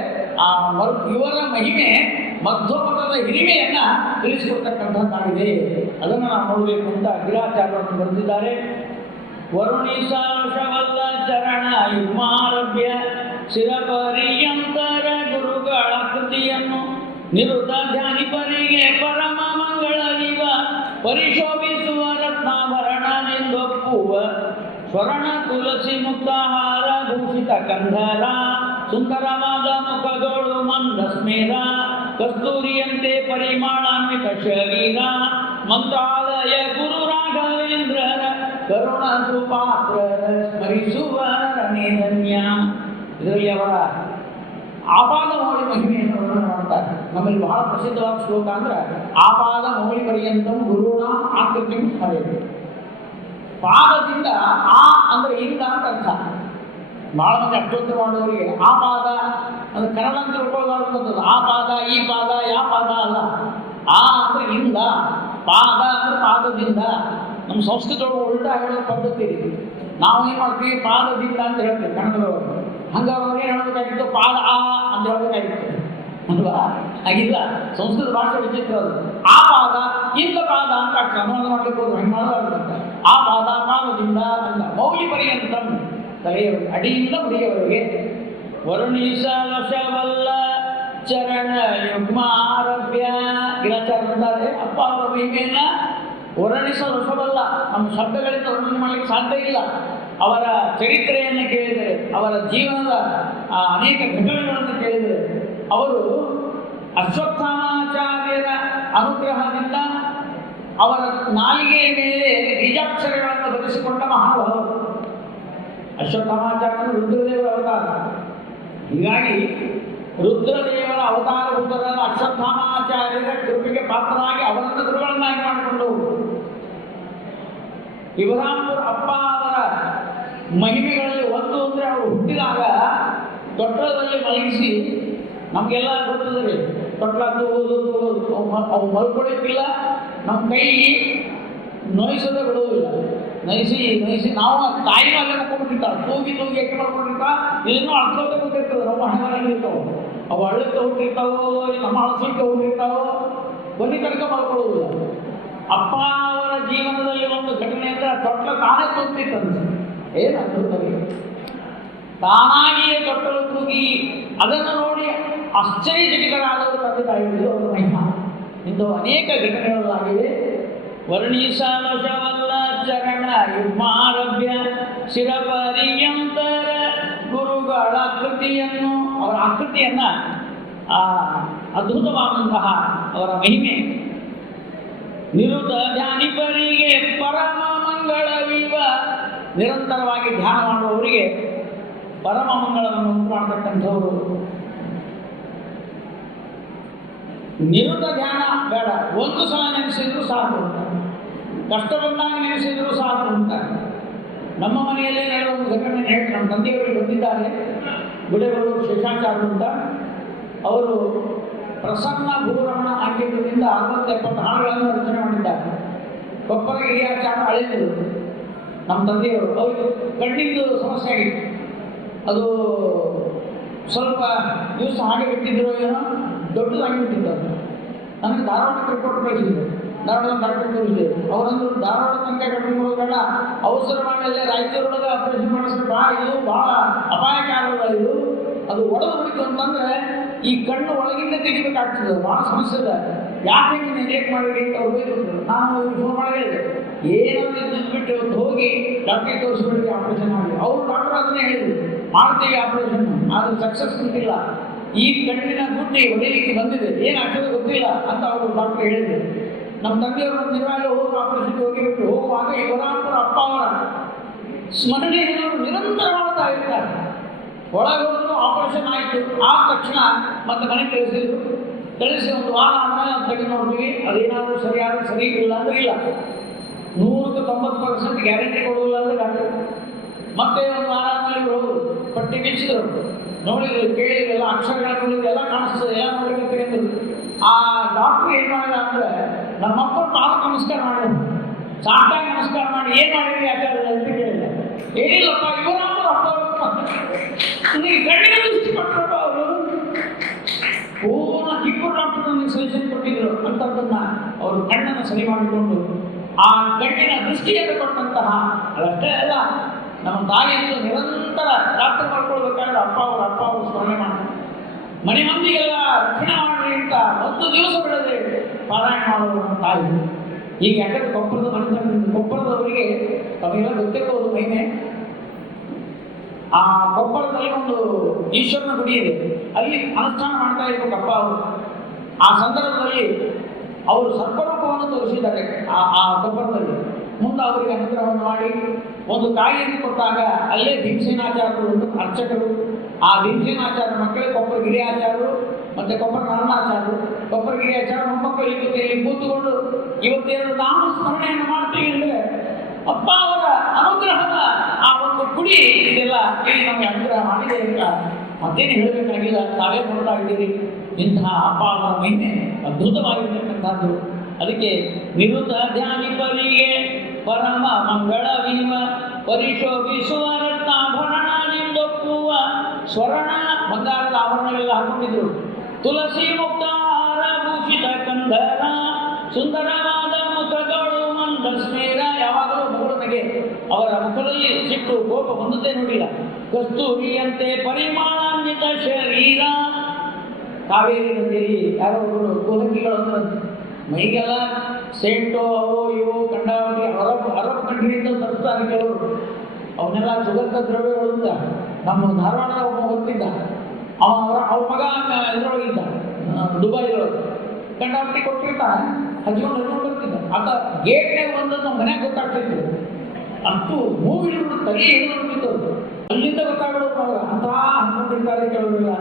ಆ ಇವರ ಮಹಿಮೆ ಮಧ್ವಮತದ ಹಿರಿಮೆಯನ್ನು ತಿಳಿಸಿಕೊಡ್ತಕ್ಕಂಥದ್ದಾಗಿದೆ. ಅದನ್ನು ನಾವು ನೋಡಬೇಕು ಅಂತ ಗಿರಾಚಾರ್ಯರನ್ನು ಬರೆದಿದ್ದಾರೆ. ವರುಣಿಸಾಶವಲ್ಲ ಚರಣ ಯುಗ್ಮಾರಭ್ಯ ಶಿರಪರ್ಯಂತರ ಗುರುಗಳ ಕೃತಿಯನ್ನು ನಿರುತ ಧ್ಯಾನಿಪರಿಗೆ ಪರಮ ಮಂಗಳರಿವ ಪರಿಶೋಭಿಸುವ ರತ್ನಾಭರಣನೆಂದೊಪ್ಪುವ ಸ್ವರ್ಣ ತುಳಸಿ ಮುಕ್ತಾಹಾರ ಭೂಷಿತ ಕಂಧರ ಸುಂದರವಾದ ಮುಖಗಳು ಮಂದಸ್ಮೇರ ಕಸ್ತೂರಿಯಂತೆ ಪರಿಮಾಣಾನ್ವಿತ ಶರೀರ ಮಂತ್ರಾಲಯ ಗುರು ರಾಘವೇಂದ್ರರ ಕರುಣ ಸುಪಾತ್ರರ ಸ್ಮರಿಸುವರನೇ ಧನ್ಯ. ಇದರಲ್ಲಿ ಅವರ ಆಪಾದ ಮೌಳಿ ಮಹಿಮೆಯನ್ನು ವರ್ಣನೆ ಮಾಡ್ತಾರೆ. ನಮ್ಮಲ್ಲಿ ಬಹಳ ಪ್ರಸಿದ್ಧವಾದ ಶ್ಲೋಕ ಅಂದ್ರೆ ಆಪಾದ ಮೌಳಿ ಪರ್ಯಂತಂ ಗುರುಣ ಆಕೃತಿ ಸ್ಮರೆಯದು. ಪಾದದಿಂದ ಆ ಅಂದರೆ ಇಲ್ಲ ಅಂತ ಅರ್ಥ. ಬಹಳ ಮಂದಿ ಅಷ್ಟೋತ್ತರ ಮಾಡುವವರಿಗೆ ಆ ಪಾದ ಅಂದ್ರೆ ಕನ್ನಡ ಅಂತ ತಿಳ್ಕೊಳ್ಳಬಾರ್ದು. ಆ ಪಾದ, ಈ ಪಾದ, ಯಾ ಪಾದ ಅಲ್ಲ. ಆ ಅಂದ್ರೆ ಇಲ್ಲ, ಪಾದ ಅಂದ್ರೆ ಪಾದದಿಂದ, ನಮ್ಮ ಸಂಸ್ಕೃತದೊಳಗೆ ಉಲ್ಟಾ ಹೇಳೋ ಪದ್ಧತಿ ಇದೆ. ನಾವು ಏನು ಮಾಡ್ತೀವಿ, ಪಾದದಿಂದ ಅಂತ ಹೇಳ್ತೀವಿ ಕನ್ನಡದೊಳಗೆ. ಹಂಗೆ ಅವ್ರಿಗೆ ಏನು ಹೇಳಬೇಕಾಗಿತ್ತು, ಪಾದ ಆ ಅಂತ ಹೇಳಬೇಕಾಗಿತ್ತು ಅಲ್ವಾ? ಹಾಗಿಲ್ಲ, ಸಂಸ್ಕೃತ ಭಾಷೆ ವಿಚಿತ್ರ ಅದು. ಆ ಪಾದ ಇಂದ ಪಾದ ಅಂತ ಅನುವಾದ ಮಾಡ್ಲಿಕ್ಕೆ ಹೋದ್ರು, ಹೆಂಗೆ ಮಾಡೋದಂತ. ಆ ಪಾದ ಪಾದದಿಂದ ಅಂತ ಮೌಲಿ ಪರ್ಯಂತ ತಲೆಯವರೆಗೆ, ಅಡಿಯಿಂದ ಮುಡಿಯವರೆಗೆ. ವರ್ಣಿಸಲಶವಲ್ಲ ಚರಣ ಯುಗ್ಮಾರಭ್ಯ ಗಿರಾಚಾರ ಅಂತಾರೆ. ಅಪ್ಪ ಅವರ ಮಹಿಮೆಯನ್ನ ವರ್ಣಿಸಲು ಹೊಸಬಲ್ಲ, ನಮ್ಮ ಶಬ್ದಗಳಿಂದ ವರ್ಣನೆ ಮಾಡಲಿಕ್ಕೆ ಸಾಧ್ಯ ಇಲ್ಲ. ಅವರ ಚರಿತ್ರೆಯನ್ನು ಕೇಳಿದರೆ, ಅವರ ಜೀವನದ ಅನೇಕ ಘಟನೆಗಳನ್ನು ಕೇಳಿದರೆ, ಅವರು ಅಶ್ವತ್ಥಾಮಾಚಾರ್ಯರ ಅನುಗ್ರಹದಿಂದ ಅವರ ನಾಲಿಗೆಯ ಮೇಲೆ ಬೀಜಾಕ್ಷರಗಳನ್ನು ಬರೆಸಿಕೊಂಡ ಮಹಾನುಭಾವರು. ಅಶ್ವತ್ಥಾಮಾಚಾರ್ಯರು ರುದ್ರದೇವರ ಅವತಾರ. ಹೀಗಾಗಿ ರುದ್ರದೇವರ ಅವತಾರಭೂತರಾದ ಅಶ್ವತ್ಥಾಮಾಚಾರ್ಯರ ಕೃಪೆಗೆ ಪಾತ್ರರಾಗಿ ಅವರನ್ನು ಗುರುಗಳನ್ನಾಗಿ ಮಾಡಿಕೊಂಡು ಇವರಾಂಪುರ ಅಪ್ಪ ಅವರ ಮಹಿಮೆಗಳಲ್ಲಿ ಒಂದು ಅಂದರೆ ಅವರು ಹುಟ್ಟಿದಾಗ ತೊಟ್ಟಲದಲ್ಲಿ ಮಲಗಿಸಿ, ನಮಗೆಲ್ಲ ಗೊತ್ತದೆ ತೊಟ್ಟಲದ್ದು ಅವು ಮಲ್ಕೊಳ್ಳಿಕ್ಕಿಲ್ಲ, ನಮ್ಮ ಕೈ ನೋಯಿಸೋದೇ ಬಿಡುವುದಿಲ್ಲ. ನೋಯಿಸಿ ನಾವು ತಾಯಿ ಅಲ್ಲೇ ಮಕ್ಕೊಂಡ್ಬಿಟ್ಟಿರ್ತಾವೆ, ತೂಗಿ ಯಾಕೆ ಮಾಡ್ಕೊಂಡಿರ್ತಾವ, ಇನ್ನೂ ಅರ್ಥೋದೇ ಗೊತ್ತಿರ್ತದೆ. ನಮ್ಮ ಹಣೆಗಳಲ್ಲಿ ಇರ್ತಾವೆ, ಅವು ಹಳ್ಳಕ್ಕೆ ಹೋಗಿರ್ತಾವೋ, ನಮ್ಮ ಹಳಸಕ್ಕೆ ಹೋಗಿರ್ತಾವೋ, ಕೊನೆ ತನಕ ಮಾಡ್ಕೊಳ್ಳೋದಿಲ್ಲ. ಅಪ್ಪ ಅವರ ಜೀವನದಲ್ಲಿ ಒಂದು ಘಟನೆ ಅಂದರೆ ತೊಟ್ಟಲು ತಾನೇ ತೂಗ್ತಿತ್ತಂತೆ. ಏನು ಅದ್ಭುತವೇ! ತಾನಾಗಿಯೇ ತೊಟ್ಟಲು ತೂಗಿ ಅದನ್ನು ನೋಡಿ ಆಶ್ಚರ್ಯಚಕಿತರಾದವರು ತಂದೆ ತಾಯಿಗಳು ಅವರ ಮಹಿಮಾ. ಇಂಥವು ಅನೇಕ ಘಟನೆಗಳಾಗಿವೆ. ವರ್ಣಿಸಲಶವಲ್ಲ ಚರಣ ಯುಗ್ಮಾರಭ್ಯ ಶಿರಪರ್ಯಂತರ ಗುರುಗಳ ಆಕೃತಿಯನ್ನು, ಅವರ ಆಕೃತಿಯನ್ನ ಅದ್ಭುತವಾದಂತಹ ಅವರ ಮಹಿಮೆ. ನಿರುತ ಧ್ಯಾನಿಪರಿಗೆ ಪರಮ ಮಂಗಳವಿವ, ನಿರಂತರವಾಗಿ ಧ್ಯಾನ ಮಾಡುವವರಿಗೆ ಪರಮ ಮಂಗಳವನ್ನು ಉಂಟು ಮಾಡತಕ್ಕಂಥವರು. ನಿರುತ ಧ್ಯಾನ ಬೇಡ, ಒಂದು ಸಲ ನೆನೆಸಿದ್ರು ಸಾಕು ಅಂತ, ಕಷ್ಟ ಬಂದಾಗ ನೆನೆಸಿದ್ರು ಸಾಕು ಅಂತ. ನಮ್ಮ ಮನೆಯಲ್ಲೇ ನಡೆದ ಒಂದು ಘಟನೆ ಹೇಳ್ತಾರೆ. ನಮ್ಮ ತಂದೆಯವರು ಬಂದಿದ್ದಾರೆ, ಗುಡೆಬಲ್ಲೂರು ಶೇಷಾಚಾರ್ಯರು ಅಂತ. ಅವರು ಪ್ರಸನ್ನ ಭೂರಮಣ ಅಂಕಿತದಿಂದ 60-70 ಹಾಡುಗಳನ್ನು ರಚನೆ ಮಾಡಿದ್ದಾರೆ. ಕೊಪ್ಪರ ಹಿರಿಯಾಚಾರ್ಯ ಅಳೆದರು ನಮ್ಮ ತಂದೆಯವರು. ಅವರು ಕಣ್ಣಿಂದು ಸಮಸ್ಯೆ ಆಗಿತ್ತು, ಅದು ಸ್ವಲ್ಪ ದಿವಸ ಹಾಗೆ ಬಿಟ್ಟಿದ್ರು, ಏನೋ ದೊಡ್ಡದಾಗಿ ಬಿಟ್ಟಿದ್ದಾರೆ. ನನಗೆ ಧಾರವಾಡಕ್ಕೆ ರಿಪೋರ್ಟ್ ಕಳಿಸಿದ್ರು, ಧಾರವಾಡ ಡಾಕ್ಟರ್ ತೋರಿಸಿದೆ. ಅವರೊಂದು ಧಾರವಾಡ ತನಕ ಕರ್ಕೊಂಡು ಹೋಗೋಣ, ಅವಸರ ಮಾಡಲ್ಲೇ ರಾಯಚೂರೊಳಗೆ ಆಪರೇಷನ್ ಮಾಡಿಸ್ಬೇಕು, ಇದು ಭಾಳ ಅಪಾಯಕಾರಲ್ಲ, ಇದು ಅದು ಒಡೆದು ಬಿಡಿತು ಅಂತಂದರೆ ಈ ಕಣ್ಣು ಒಳಗಿಂದ ತೆಗಿಬೇಕಾಗ್ತದೆ, ಭಾಳ ಸಮಸ್ಯೆ ಇದೆ. ಯಾಕೆ ನೀವು ನೆಗ್ಲೆಕ್ಟ್ ಮಾಡಿರಿ ಅಂತ ಅವ್ರು ಬೈದ್ರು. ನಾನು ಫೋನ್ ಮಾಡಿ ಹೇಳಿದೆ, ಏನಾದರೂ ನಿಂತ್ಬಿಟ್ಟು ಇವತ್ತು ಹೋಗಿ ಡಾಕ್ಟ್ರಿಗೆ ತೋರಿಸ್ಬಿಟ್ಟು ಆಪರೇಷನ್ ಮಾಡಿ. ಅವರು ಡಾಕ್ಟರ್ ಅದನ್ನೇ ಹೇಳಿದ್ರು, ಮಾಡ್ತೀವಿ ಆಪರೇಷನ್, ಅದು ಸಕ್ಸಸ್ ಅಂತಿಲ್ಲ, ಈ ಕಣ್ಣಿನ ಗುಡ್ಡೆ ಹೊಡೆಯಲಿಕ್ಕೆ ಬಂದಿದೆ, ಏನಾಗ್ತದೆ ಗೊತ್ತಿಲ್ಲ ಅಂತ ಅವರು ಡಾಕ್ಟರ್ ಹೇಳಿದರು. ನಮ್ಮ ತಂದೆಯವರು ನಿರ್ವಾಹ ಹೋಗಿ ಆಪರೇಷನ್ಗೆ ಹೋಗಿಬಿಟ್ಟು ಹೋಗುವಾಗ ಇವರಾಂಪುರ ಅಪ್ಪ ಅವರ ಸ್ಮರಣೆಯನ್ನು ನಿರಂತರ ಮಾಡ್ತಾ ಇರ್ತಾರೆ. ಒಳಗೆ ಹೋದ್ರು ಆಪರೇಷನ್ ಆಯಿತು, ಆದ ತಕ್ಷಣ ಮತ್ತೆ ಮನೆಗೆ ಕಳಿಸಿದ್ರು. ಕಳಿಸಿ ಒಂದು ವಾರ ಆದಮೇಲೆ ಅದು ತೆಗೆದು ನೋಡ್ತೀವಿ, ಅದೇನಾದರೂ ಸರಿಯಾದ ಸರಿ ಇಲ್ಲ ಅಂದರೆ ಇಲ್ಲ, 100% ಗ್ಯಾರಂಟಿ ಕೊಡುವುದಿಲ್ಲ ಅಂದರೆ ಡಾಕ್ಟರ್. ಮತ್ತೆ ಒಂದು ವಾರ ಆದಮೇಲೆ ಇವರು ಹೋದ್ರು, ಪಟ್ಟಿ ಬಿಚ್ಚಿದ್ರು, ನೋಡಿದ್ರು, ಕೇಳಿದ್ರು, ಎಲ್ಲ ಅಕ್ಷರಗಳ ನೋಡಿದ್ರು, ಎಲ್ಲ ಕಾಣಿಸ್ತದೆ, ಎಲ್ಲ ನೋಡಿದ್ರೆ ಅಂದರು. ಆ ಡಾಕ್ಟ್ರು ಏನು ಮಾಡಿದ ಅಂದರೆ ನಮ್ಮಪ್ಪನ ಪಾದಕ್ಕೆ ನಮಸ್ಕಾರ ಮಾಡಿದ್ರು, ಸಾಕಾಗಿ ನಮಸ್ಕಾರ ಮಾಡಿ, ಏನು ಮಾಡಿದ್ರಿ ಆಚಾರ್ಯ ಅಂತ ಕೇಳಿಲ್ಲ. ಏನಿಲ್ಲಪ್ಪ, ಇವರಾದರೂ ಅಪ್ಪ ನನಗೆ ಕಣ್ಣಿನ ದೃಷ್ಟಿ ಕೊಟ್ಟರಪ್ಪ ಅವರು. ಪೂರ್ಣ ಇಬ್ಬರು ಡಾಕ್ಟರ್ ನನಗೆ ಸಜೆಷನ್ ಕೊಟ್ಟಿದ್ರು. ಅಂಥದ್ದನ್ನ ಅವರು ಕಣ್ಣನ್ನು ಸರಿ ಮಾಡಿಕೊಂಡು ಆ ಕಣ್ಣಿನ ದೃಷ್ಟಿಯನ್ನು ಕೊಟ್ಟಂತಹ, ಅದಷ್ಟೇ ಅಲ್ಲ, ನಮ್ಮ ತಾಯಿಯನ್ನು ನಿರಂತರ ರಾತ್ರಿ ಮಾಡ್ಕೊಳ್ಬೇಕಾದ್ರೆ ಅಪ್ಪ ಅವರು ಸ್ಮರಣೆ ಮಾಡ್ತಾರೆ. ಮನೆ ಮಂದಿಗೆಲ್ಲ ರಕ್ಷಣೆ ಮಾಡಲಿ ಅಂತ ಒಂದು ದಿವಸ ಬಿಡದೆ ಪಾರಾಯಣ ಮಾಡುವ ನಮ್ಮ ತಾಯಿ. ಈಗ ಯಾಕಂದ್ರೆ ಕೊಪ್ಪಳದವರಿಗೆ ಅವೆಲ್ಲ ಗೊತ್ತಿರ್ಬೋದು ಮಹಿಮೆ. ಆ ಕೊಪ್ಪಳದಲ್ಲಿ ಒಂದು ಈಶ್ವರನ ಗುಡಿ ಇದೆ, ಅಲ್ಲಿ ಅನುಷ್ಠಾನ ಮಾಡ್ತಾ ಇರ್ಬೇಕಪ್ಪ ಅವರು. ಆ ಸಂದರ್ಭದಲ್ಲಿ ಅವರು ಸರ್ಪರೂಪವನ್ನು ತೋರಿಸಿದ್ದಾರೆ ಆ ಕೊಪ್ಪಳದಲ್ಲಿ. ಮುಂದೆ ಅವರಿಗೆ ಅನುಗ್ರಹವನ್ನು ಮಾಡಿ ಒಂದು ಕಾಯಿಯನ್ನು ಕೊಟ್ಟಾಗ ಅಲ್ಲೇ ಭೀಮಸೇನಾಚಾರ್ಯರು ಒಂದು ಅರ್ಚಕರು, ಆ ಭೀಮಸೇನಾಚಾರ್ಯ ಮಕ್ಕಳೇ ಕೊಪ್ಪರ ಗಿರಿಯಾಚಾರ್ಯರು ಮತ್ತು ಕೊಪ್ಪರ ನಾರಾಯಣಾಚಾರ್ಯರು. ಕೊಪ್ಪರ ಗಿರಿಯಾಚಾರ್ಯ ಮೊಮ್ಮಕ್ಕಳು ಇಲ್ಲಿ ಕೂತುಕೊಂಡು ಇವತ್ತೇನು ನಾವು ಸ್ಮರಣೆಯನ್ನು ಮಾಡ್ತೀವಿ ಅಂದರೆ ಅಪ್ಪ ಅವರ ಅನುಗ್ರಹದ ಆ ಒಂದು ಗುಡಿ ಇದೆಲ್ಲ ಇಲ್ಲಿ ನಮಗೆ ಅನುಗ್ರಹ ಮಾಡಿದೆ ಅಂತ ಮತ್ತೇನು ಹೇಳಬೇಕಾಗಿಲ್ಲ. ತಾವೇ ನೋಡ್ತಾ ಇದ್ದೀರಿ, ಇಂತಹ ಅಪ್ಪ ಅವರ ಮಹಿಮೆ ಅದ್ಭುತವಾಗಿರ್ತಕ್ಕಂಥದ್ದು. ಅದಕ್ಕೆ ನಿರುತ ಧ್ಯಾನಿಪರಿಗೆ ಪರಮ ಮಂಗಳವೀವ ಪರಿಶೋಭಿಸುವ ರತ್ನಾಭರಣದಿಂದೊಪ್ಪುವ ಸ್ವರ್ಣ ಬಂಗಾರದ ಆಭರಣಗಳೆಲ್ಲ ಹಾಕೊಂಡಿದ್ರು. ತುಳಸಿ ಮುಕ್ತಾರ ಭೂಷಿತ ಕಂಧರ ಸುಂದರವಾದ ಮುಖಗಳು ಮಂದ ಸ್ನೇಹ. ಯಾವಾಗಲೂ ಮಗುಳನಿಗೆ ಅವರ ಮುಖದಲ್ಲಿ ಸಿಟ್ಟು ಕೋಪ ಬಂದದ್ದೇ ನೋಡಿಲ್ಲ. ಕಸ್ತೂರಿಯಂತೆ ಪರಿಮಾಣಾನ್ವಿತ ಶರೀರ. ಕಾವೇರಿ ನದಿಯಲ್ಲಿ ಯಾರೋ ಒಬ್ಬರು ಕುಹಕಿಗಳು ಅಂದ್ರಂತೆ, ಮೈಗೆಲ್ಲ ಸೆಂಟು ಅವು ಇವು ಕಂಡಾವಳಿ ಅರಬ್ ಕಂಟ್ರಿಯಿಂದ ತರ್ತಾರೆ ಕೆಲವರು. ಅವನ್ನೆಲ್ಲ ಸುಗಂಧ ದ್ರವ್ಯಗಳು ಅಂತ. ನಮ್ಮ ಧಾರವಾಡ ಒಬ್ಬ ಗೊತ್ತಿದ್ದ, ಅವ್ರ ಮಗ ಇದರೊಳಗಿದ್ದ, ದುಬೈದೊಳಗೆ ಕಂಡಾವಳಿ ಕೊಟ್ಟಿರ್ತಾನೆ, ಹಚ್ಕೊಂಡು ಬರ್ತಿದ್ದ. ಆತ ಗೇಟ್ನಾಗ ಬಂದದ್ದು ನಮ್ಮ ಮನ್ಯಾಗ ಗೊತ್ತಾಗ್ತಿತ್ತು. ಅಷ್ಟು ಮೂವಿಗಳು ತಲೆ ನೋಡ್ತಿತ್ತು, ಅಲ್ಲಿಂದ ಗೊತ್ತಾಗೋದು ಅಂತ ಹಚ್ಕೊಂಡಿರ್ತಾರೆ ಕೆಲವರೆಲ್ಲ.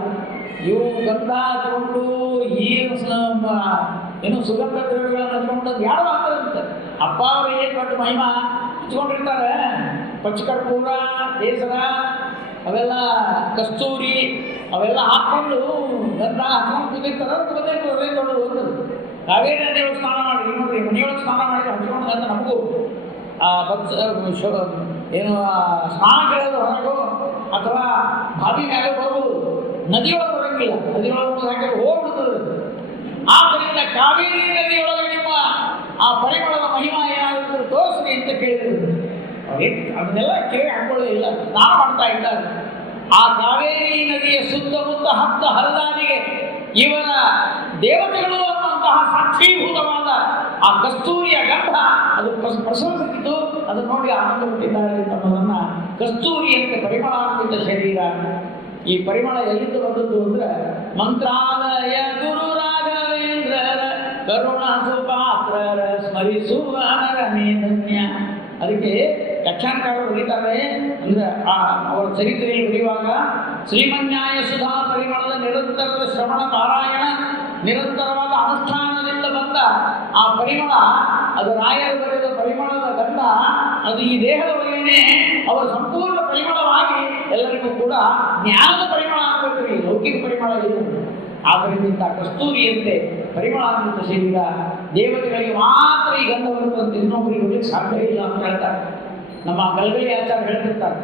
ಇವು ಗಂಧ ಹಚ್ಕೊಂಡು ಏನು ಸುಗಂಧ ದ್ರವ್ಯಗಳನ್ನು ಹಚ್ಕೊಂಡದ್ದು ಯಾರು ಆಗ್ತದಂತೆ. ಅಪ್ಪ ಅವರು ಏನು ದೊಡ್ಡ ಮಹಿಮಾ ಹಚ್ಕೊಂಡಿರ್ತಾರೆ. ಪಚ್ಚಕರ್ಪೂರ, ಕೇಸರ, ಅವೆಲ್ಲ ಕಸ್ತೂರಿ ಅವೆಲ್ಲ ಹಾಕ್ಕೊಂಡು ಗಂಧ ಹಚ್ಕೊಂಡು ಕೂತಿರ್ತಾರೆ. ಅದೇ ದೊಡ್ಡದು ಒಂದು ಕಾವೇರಿ ನದಿಯೊಳಗೆ ಸ್ನಾನ ಮಾಡಿ ನೋಡ್ರಿ, ಮನೆಯೊಳಗೆ ಸ್ನಾನ ಮಾಡಿ ಹಚ್ಕೊಂಡು ಗಂಧ ನಮಗೂ ಏನು ಸ್ನಾನ ಕೇಳೋದು ಹೊರಗೋ ಅಥವಾ ಬಾವಿ ಮೇಲೆ ಬರ್ಬೋದು, ನದಿಯೊಳಗೆ ಬರೋಂಗಿಲ್ಲ. ನದಿಯೊಳಗೆ ಯಾಕೆ ಹೋಗ್ಬಿಡ್ತದೆ. ಆದ್ದರಿಂದ ಕಾವೇರಿ ನದಿಯೊಳಗೆ ನಿಮ್ಮ ಆ ಪರಿಮಳದ ಮಹಿಮಾ ಏನಾದರೂ ತೋರಿಸ್ರಿ ಅಂತ ಕೇಳಿದ್ರು. ಅದನ್ನೆಲ್ಲ ಕೇಳಿ ಹಾಕೊಳ್ಳೇ ಇಲ್ಲ, ಸ್ನಾನ ಮಾಡ್ತಾ ಇದ್ದಾರೆ. ಆ ಕಾವೇರಿ ನದಿಯ ಸುತ್ತಮುತ್ತ ಹತ್ತ ಹರಿದಾದಿಗೆ ಇವರ ದೇವತೆಗಳು ಅನ್ನುವಂತಹ ಸಾಕ್ಷೀಭೂತವಾದ ಆ ಕಸ್ತೂರಿಯ ಗಂಧ ಅದು ಪ್ರಶಂಸಿಸಿತು. ಅದನ್ನು ನೋಡಿ ಆನಂದ ಪಟ್ಟಿದ್ದಾರೆ ಅನ್ನೋದನ್ನ. ಕಸ್ತೂರಿಯಂತೆ ಪರಿಮಳಾನ್ವಿತ ಶರೀರ. ಈ ಪರಿಮಳ ಎಲ್ಲಿಂದ ಬಂದದ್ದು ಅಂದ್ರೆ ಮಂತ್ರಾಲಯ ಗುರು ರಾಘವೇಂದ್ರರ ಕರುಣ ಸುಪಾತ್ರರ ಸ್ಮರಿಸುವ ಧನ್ಯ. ಅದಕ್ಕೆ ವ್ಯಾಖ್ಯಾನಕಾರರು ಬರೀತಾರೆ ಅಂದ್ರೆ ಅವರ ಚರಿತ್ರೆಯಲ್ಲಿ ಬರೆಯುವಾಗ ಶ್ರೀಮನ್ಯಾಯ ಸುಧಾ ಪರಿಮಳದ ನಿರಂತರದ ಶ್ರವಣ ಪಾರಾಯಣ ನಿರಂತರವಾದ ಅನುಷ್ಠಾನದಿಂದ ಬಂದ ಆ ಪರಿಮಳ, ಅದು ರಾಯರು ಬರೆದ ಪರಿಮಳದ ಗಂಧ, ಅದು ಈ ದೇಹದ ಒಳಗೇನೆ ಅವರ ಸಂಪೂರ್ಣ ಪರಿಮಳವಾಗಿ ಎಲ್ಲರಿಗೂ ಕೂಡ ಜ್ಞಾನದ ಪರಿಮಳ ಆಗಬೇಕು. ಈ ಲೌಕಿಕ ಪರಿಮಳ ಏನು. ಆದ್ದರಿಂದ ಕಸ್ತೂರಿಯಂತೆ ಪರಿಮಳಾನ್ವಿತ ಶರೀರ. ದೇವತೆಗಳಿಗೆ ಮಾತ್ರ ಈ ಗಂಧ ಬರುತ್ತಂತೆ, ಇನ್ನೊಬ್ಬರಿಗೆ ಹೋಗ್ಲಿಕ್ಕೆ ಸಾಧ್ಯ ಇಲ್ಲ ಅಂತ ಹೇಳ್ತಾರೆ. ನಮ್ಮ ಗಲ್ಗಲಿ ಆಚಾರ ಹೇಳ್ತಿರ್ತಾರೆ,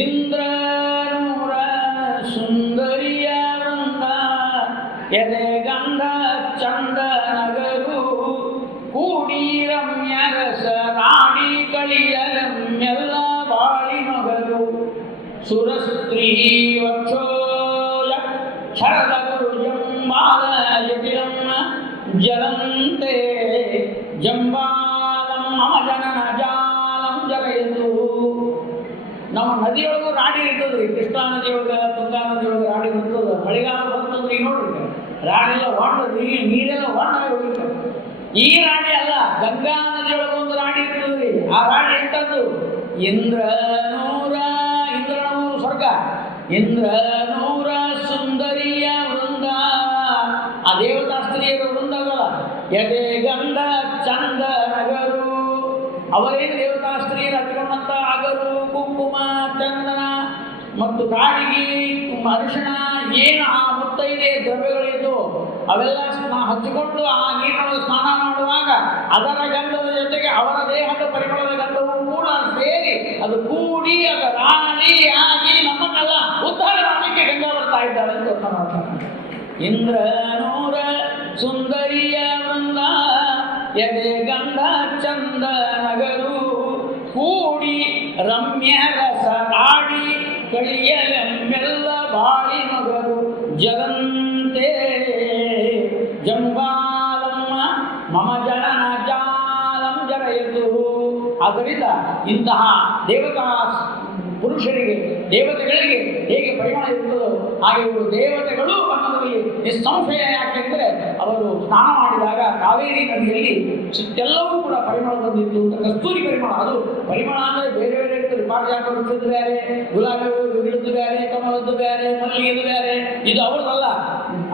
ಇಂದ್ರನೂರ ಸುಂದರಿಯ ವೃಂದ ಎದೆ ಗಂಧ ಚಂದ ನಗರು ಕೂಡಿ ರಮ್ಯ ರಸ ನಾಡಿ ಕಳಿಯಲೆಲ್ಲ ಬಾಳಿ ಮಗರು ಸುರಸ್ತ್ರೀ ವಕ್ಷೋಯ ಶರದ ಗುರು ಜಂಬಾಲ ಯತಿರಮ್ಮ ಜಲಂತೆ ಜಂಬಾಲಂ ಮಮ ಜನನ ಜಾಲಂ ಜಗಯದು. ನಮ್ಮ ನದಿಯೊಳಗೂ ರಾಡಿ ಇರ್ತದ್ರಿ. ಕೃಷ್ಣಾ ನದಿಯೊಳಗೆ, ತುಂಗಾ ನದಿಯೊಳಗೆ ರಾಡಿ ಇರ್ತದೆ. ಮಳೆಗಾಲ ಬರ್ತದ್ರಿ, ನೋಡ್ರಿ ರಾಡಿಯೆಲ್ಲ ಹೊಂಡ, ನೀರೆಲ್ಲ ಹೊಂಡಾಗಿ ಹೋಗಿರ್ತದೆ. ಈ ರಾಡಿ ಅಲ್ಲ, ಗಂಗಾ ನದಿಯೊಳಗೆ ಒಂದು ರಾಡಿ ಇರ್ತದ್ರಿ. ಆ ರಾಡಿ ಎಂತದ್ದು? ಇಂದ್ರನೂರ, ಇಂದ್ರನೂರು ಸ್ವರ್ಗ. ಇಂದ್ರನೂರ ಸುಂದರಿಯ ವೃಂದ, ಆ ದೇವತಾ ಸ್ತ್ರೀಯರ ವೃಂದಗಳ ಎದೆ ಗಂಧ ಚಂದ ನಗರು. ಅವರೇನು ದೇವತಾ ಸ್ತ್ರೀಯರು ಹಚ್ಕೊಂಡಂತ ಅಗರು, ಕುಂಕುಮ, ಚಂದನ ಮತ್ತು ಕಾಡಿಗೆ ಅರಿಶಿಣ, ಏನು ಆ ಮುತ್ತೈದೆ ದ್ರವ್ಯಗಳಿದ್ದು ಅವೆಲ್ಲ ಹಚ್ಚಿಕೊಂಡು ಆ ನೀರಿನೊಳಗೆ ಸ್ನಾನ ಮಾಡುವಾಗ ಅದರ ಗಂಧದ ಜೊತೆಗೆ ಅವರ ದೇಹದ ಪರಿಮಳದ ಗಂಧವೂ ಕೂಡ ಸೇರಿ ಅದು ಕೂಡಿ ಅದು ರಾಣಿ ಆಗಿ ನಮ್ಮನ್ನೆಲ್ಲ ಉದ್ಧಾರ ಮಾಡಲಿಕ್ಕೆ ಗಂಗಾ ಬರ್ತಾ ಇದ್ದಾರೆ ಅಂತ ಅರ್ಥ ಮಾಡ್ತಾರೆ. ಇಂದ್ರನೂರ ಸುಂದರಿಯ ವೃಂದ ಎದೆ ಗಂಧ ಚಂದ ನಗರು ಕೂಡಿ ರಮ್ಯ ರಸ ಆಡಿ ಕಳಿಯಲೆಂಬೆಲ್ಲ ಬಾಳಿ ಮಗರು ಜಗಂತೆ ಜಂಬಾಲಮ್ಮ ಮಮ ಜನನ ಜಾಲಂ ಜರಯತು. ಆದ್ದರಿಂದ ಇಂತಹ ದೇವತಾ ಪುರುಷರಿಗೆ, ದೇವತೆಗಳಿಗೆ ಹೇಗೆ ಪರಿಮಳ ಇರ್ತದೋ ಹಾಗೆ ಇವರು ದೇವತೆಗಳು ಅನ್ನೋದರಲ್ಲಿ ನಿಸ್ಸಂಶಯ. ಯಾಕೆಂದರೆ ಅವರು ಸ್ನಾನ ಮಾಡಿದಾಗ ಕಾವೇರಿ ನದಿಯಲ್ಲಿ ಸುತ್ತೆಲ್ಲವೂ ಕೂಡ ಪರಿಮಳ ಬಂದಿತ್ತು ಅಂತ. ಕಸ್ತೂರಿ ಪರಿಮಳ, ಅದು ಪರಿಮಳ ಅಂದರೆ ಬೇರೆ ಬೇರೆ ಇರ್ತದೆ. ಪಾರಿಜಾತ ವೃಕ್ಷದ್ದು ಬೇರೆ, ಗುಲಾಬಿ ಹೂವಿನದ್ದು ಬೇರೆ, ಕಮಲದ್ದು ಬೇರೆ, ಮಲ್ಲಿಗೆದು ಬೇರೆ. ಇದು ಅವರದಲ್ಲ.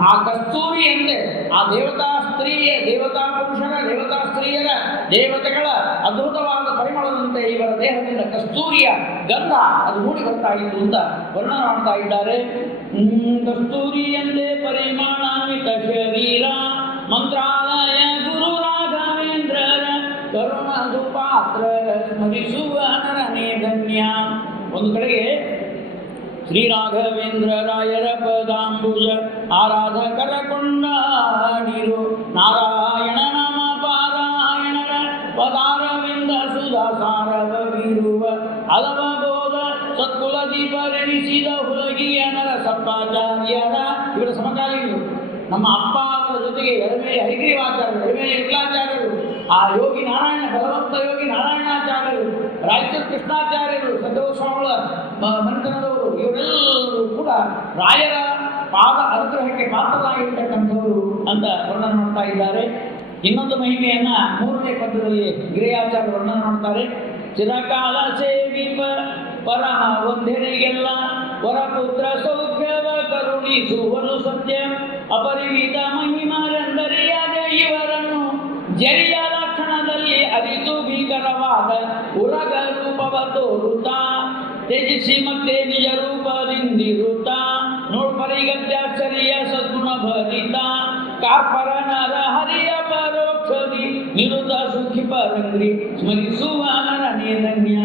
ಆ ಕಸ್ತೂರಿ ಅಂದ್ರೆ ಆ ದೇವತಾ ಸ್ತ್ರೀಯ, ದೇವತಾ ಪುರುಷರ, ದೇವತಾ ಸ್ತ್ರೀಯರ, ದೇವತೆಗಳ ಅದ್ಭುತವಾದ ಪರಿಮಳದಂತೆ ಇವರ ದೇಹದಿಂದ ಕಸ್ತೂರಿಯ ಗಂಧ ಅದು ಮೂಡಿ ಬರ್ತಾ ಇತ್ತು ಅಂತ ವರ್ಣನೆ ಮಾಡ್ತಾ ಇದ್ದಾರೆ. ಕಸ್ತೂರಿಯಂತೆ ಪರಿಮಾಣಾನ್ವಿತ ಶರೀರ ಶ್ರೀರಾಘವೇಂದ್ರ ರಾಯರ ಪದಾಂಬುಜ ಆರಾಧಕರ ಕೊಂಡಾಡಿರು ನಾರಾಯಣ ನಾಮ ಪಾರಾಯಣರ ಪದಾರವಿಂದ ಸುಧಾ ಸಾರವ ಬೀರುವ ಅಲವಬೋಧ ಸತ್ಕುಲ ದೀಪರೆನಿಸಿದ ಹುಲಗಿಯನರ ಸಪ್ಪಾಚಾರ್ಯರ ಇವರ ಸಮಕಾಲೀನರು. ನಮ್ಮ ಅಪ್ಪ ಅವರ ಜೊತೆಗೆ ಎಡಮೇಲೆ ಹರಿಗ್ರೀವಾಚಾರ್ಯರು, ಎಡಮೇಲೆ ವಿಠಲಾಚಾರ್ಯರು, ಆ ಯೋಗಿ ನಾರಾಯಣ ಬಲವಂತ ಯೋಗಿ ನಾರಾಯಣಾಚಾರ್ಯರು, ರಾಯಚೂರು ಕೃಷ್ಣಾಚಾರ್ಯರು, ಸದ್ಗೋಸ್ವಾಮಿಗಳ ಮಂಥನದವರು, ಇವರೆಲ್ಲರೂ ಕೂಡ ರಾಯರ ಪಾದ ಅನುಗ್ರಹಕ್ಕೆ ಪಾತ್ರರಾಗಿರ್ತಕ್ಕಂಥವರು ಅಂತ ವರ್ಣನೆ ಮಾಡ್ತಾ ಇದ್ದಾರೆ. ಇನ್ನೊಂದು ಮಹಿಮೆಯನ್ನ 3ನೇ ಪದ್ಯದಲ್ಲಿ ಗಿರಿಯಾಚಾರ್ಯ ವರ್ಣನೆ ಮಾಡ್ತಾರೆ. ಚಿರಕಾಲ ಸೇವಿಪ ಪರಮ ಒಂದೆರಿಗೆಲ್ಲ ವರಪುತ್ರ ಸೌಖ್ಯವ ಕರುಣಿಸುವರು ಸತ್ಯ ಅಪರಿಮಿತ ಮಹಿಮರೆಂದರಿಯಾದ ಇವರನ್ನು ಜರಿಯ ಲಕ್ಷಣದಲ್ಲಿ ಅರಿತು ಭೀಕರವಾದ ಉರಗ ರೂಪವ ತೋರುತ್ತಾ ತ್ಯಜಿಸಿ ಮತ್ತೆ ನಿಜ ರೂಪದಿಂದಿರುತ್ತ ನೋಡ್ಪರಿಗತ್ಯಾಶ್ಚರ್ಯ ಸದ್ಗುಣ ಭರಿತ ಕಾರ್ಪರ ನರ ಹರಿಯ ಪರೋಕ್ಷದಿ ನಿರುತ ಸುಖಿ ಪರಂಗ್ರಿ ಸ್ಮರಿಸುವ ನರನೇ ಧನ್ಯ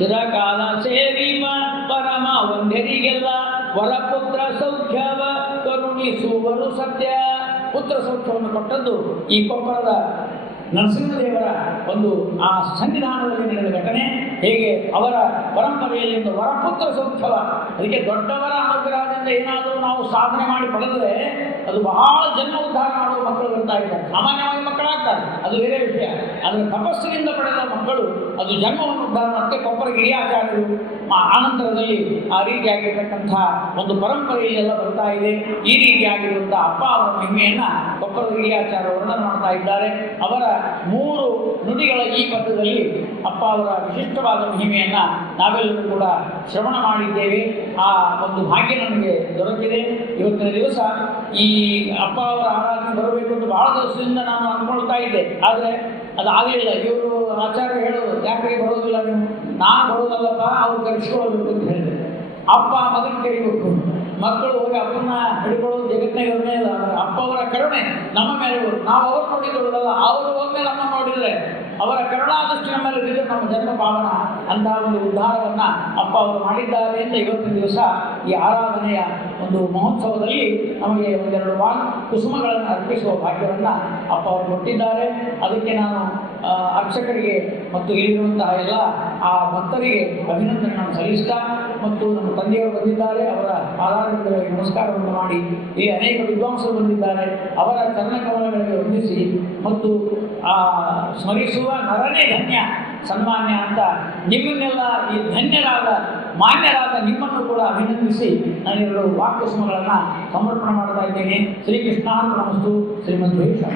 ಚಿರಕಾಲ ಸೇವಿಪ ಪರಮ ಒಂದೆರಿಗೆಲ್ಲ ವರಪುತ್ರ ಸೌಖ್ಯವ ಕರುಣಿಸುವರು ಸತ್ಯ. ಪುತ್ರ ಸೌಖ್ಯವನ್ನು ಕೊಟ್ಟದ್ದು ಈ ಕೊಪ್ಪರದ ನರಸಿಂಹದೇವರ ಒಂದು ಆ ಸನ್ನಿಧಾನದಲ್ಲಿ ನಡೆದ ಘಟನೆ. ಹೇಗೆ ಅವರ ಪರಂಪರೆಯಲ್ಲಿ ಒಂದು ವರಪುತ್ರ ಸೌಖ್ಯವ, ಅದಕ್ಕೆ ದೊಡ್ಡವರ ಅನುಗ್ರಹದಿಂದ ಏನಾದರೂ ನಾವು ಸಾಧನೆ ಮಾಡಿ ಪಡೆದರೆ ಅದು ಬಹಳ ಜನ್ಮ ಉದ್ಧಾರ ಮಾಡುವ ಮಕ್ಕಳು ಬರ್ತಾ ಇದ್ದಾರೆ. ಸಾಮಾನ್ಯವಾಗಿ ಮಕ್ಕಳಾಗ್ತಾರೆ, ಅದು ಬೇರೆ ವಿಷಯ. ಅದರ ತಪಸ್ಸಿನಿಂದ ಪಡೆದ ಮಕ್ಕಳು ಅದು ಜನ್ಮವನ್ನು ಉದ್ಧಾರ ಮಾಡುತ್ತೆ. ಕೊಪ್ಪರ ಗಿರಿಯಾಚಾರ್ಯರು ಆನಂತರದಲ್ಲಿ ಆ ರೀತಿಯಾಗಿರ್ತಕ್ಕಂಥ ಒಂದು ಪರಂಪರೆಯಲ್ಲೆಲ್ಲ ಬರ್ತಾ ಇದೆ. ಈ ರೀತಿಯಾಗಿರುವಂಥ ಅಪ್ಪ ಅವರ ಮಹಿಮೆಯನ್ನು ಕೊಪ್ಪರದ ಗಿರಿಯಾಚಾರ್ಯ ವರ್ಣನೆ ಮಾಡ್ತಾ ಇದ್ದಾರೆ. ಅವರ 3 ನುಡಿಗಳ ಈ ಪದ್ಯದಲ್ಲಿ ಅಪ್ಪ ಅವರ ವಿಶಿಷ್ಟವಾದ ಮಹಿಮೆಯನ್ನು ನಾವೆಲ್ಲರೂ ಕೂಡ ಶ್ರವಣ ಮಾಡಿದ್ದೇವೆ. ಆ ಒಂದು ಭಾಗ್ಯ ನಮಗೆ ದೊರಕಿದೆ. ಇವತ್ತಿನ ದಿವಸ ಈ ಅಪ್ಪ ಅವರ ಆರಾಧನೆ ಬರಬೇಕು ಅಂತ ಬಹಳ ದಿವಸದಿಂದ ನಾನು ಅಂದ್ಕೊಳ್ತಾ ಇದ್ದೆ. ಆದರೆ ಅದಾಗಲಿಲ್ಲ. ಇವರು ಆಚಾರ್ಯ ಹೇಳೋದು, ಯಾಕೆ ಬರೋದಿಲ್ಲ ನೀವು? ನಾನು ಬರೋದಲ್ಲಪ್ಪ, ಅವ್ರು ಕರೆಸ್ಕೊಳ್ಬೇಕು ಅಂತ ಹೇಳಿದೆ. ಅಪ್ಪ ಮಗನ ಕರಿಬೇಕು, ಮಕ್ಕಳು ಹೋಗಿ ಅಪ್ಪನ ಹಿಡ್ಕೊಳ್ಳೋದು ಜಗತ್ತಿನಾಗ ಇರೋದೇ ಇಲ್ಲ. ಅಪ್ಪ ಅವರ ಕರುಣೆ ನಮ್ಮ ಮೇಲೆ ನಾವು ಅವ್ರು ನೋಡಿಕೊಳ್ಳೋದಲ್ಲ, ಅವರು ಒಮ್ಮೆ ನಮ್ಮ ನೋಡಿದರೆ ಅವರ ಕರುಣಾದೃಷ್ಟಿ ನಮ್ಮ ಮೇಲೆ ಬಿದ್ದರೆ ನಮ್ಮ ಜನ್ಮ ಪಾವನ ಅಂತಹ ಒಂದು ಉದ್ಧಾರವನ್ನು ಅಪ್ಪ ಅವರು ಮಾಡಿದ್ದಾರೆ ಅಂತ ಇವತ್ತಿನ ದಿವಸ ಈ ಆರಾಧನೆಯ ಒಂದು ಮಹೋತ್ಸವದಲ್ಲಿ ನಮಗೆ ಒಂದೆರಡು ಕುಸುಮಗಳನ್ನು ಅರ್ಪಿಸುವ ಭಾಗ್ಯವನ್ನು ಅಪ್ಪ ಅವರು ಕೊಟ್ಟಿದ್ದಾರೆ. ಅದಕ್ಕೆ ನಾನು ಅರ್ಚಕರಿಗೆ ಮತ್ತು ಇಲ್ಲಿರುವಂತಹ ಎಲ್ಲ ಆ ಭಕ್ತರಿಗೆ ಅಭಿನಂದನೆಗಳನ್ನು ಸಲ್ಲಿಸ್ತಾ, ಮತ್ತು ನಮ್ಮ ತಂದೆಯವರು ಬಂದಿದ್ದಾರೆ, ಅವರ ಆಧಾರಗಳಿಗೆ ನಮಸ್ಕಾರವನ್ನು ಮಾಡಿ, ಇಲ್ಲಿ ಅನೇಕ ವಿದ್ವಾಂಸರು ಬಂದಿದ್ದಾರೆ, ಅವರ ಚರಣಕಮಲಗಳಿಗೆ ವಂದಿಸಿ ಮತ್ತು ಸ್ಮರಿಸುವ ನರನೇ ಧನ್ಯ ಸನ್ಮಾನ್ಯ ಅಂತ ನಿಮ್ಮನ್ನೆಲ್ಲ ಈ ಧನ್ಯರಾದ ಮಾನ್ಯರಾದ ನಿಮ್ಮನ್ನು ಕೂಡ ಅಭಿನಂದಿಸಿ ನಾನೆರಡು ವಾಕ್ಕುಸುಮಗಳನ್ನು ಸಮರ್ಪಣೆ ಮಾಡ್ತಾ ಇದ್ದೇನೆ. ಶ್ರೀಕೃಷ್ಣಾರ್ಪಣಮಸ್ತು. ಶ್ರೀಮದ್ ವೈಷ್ಣವ.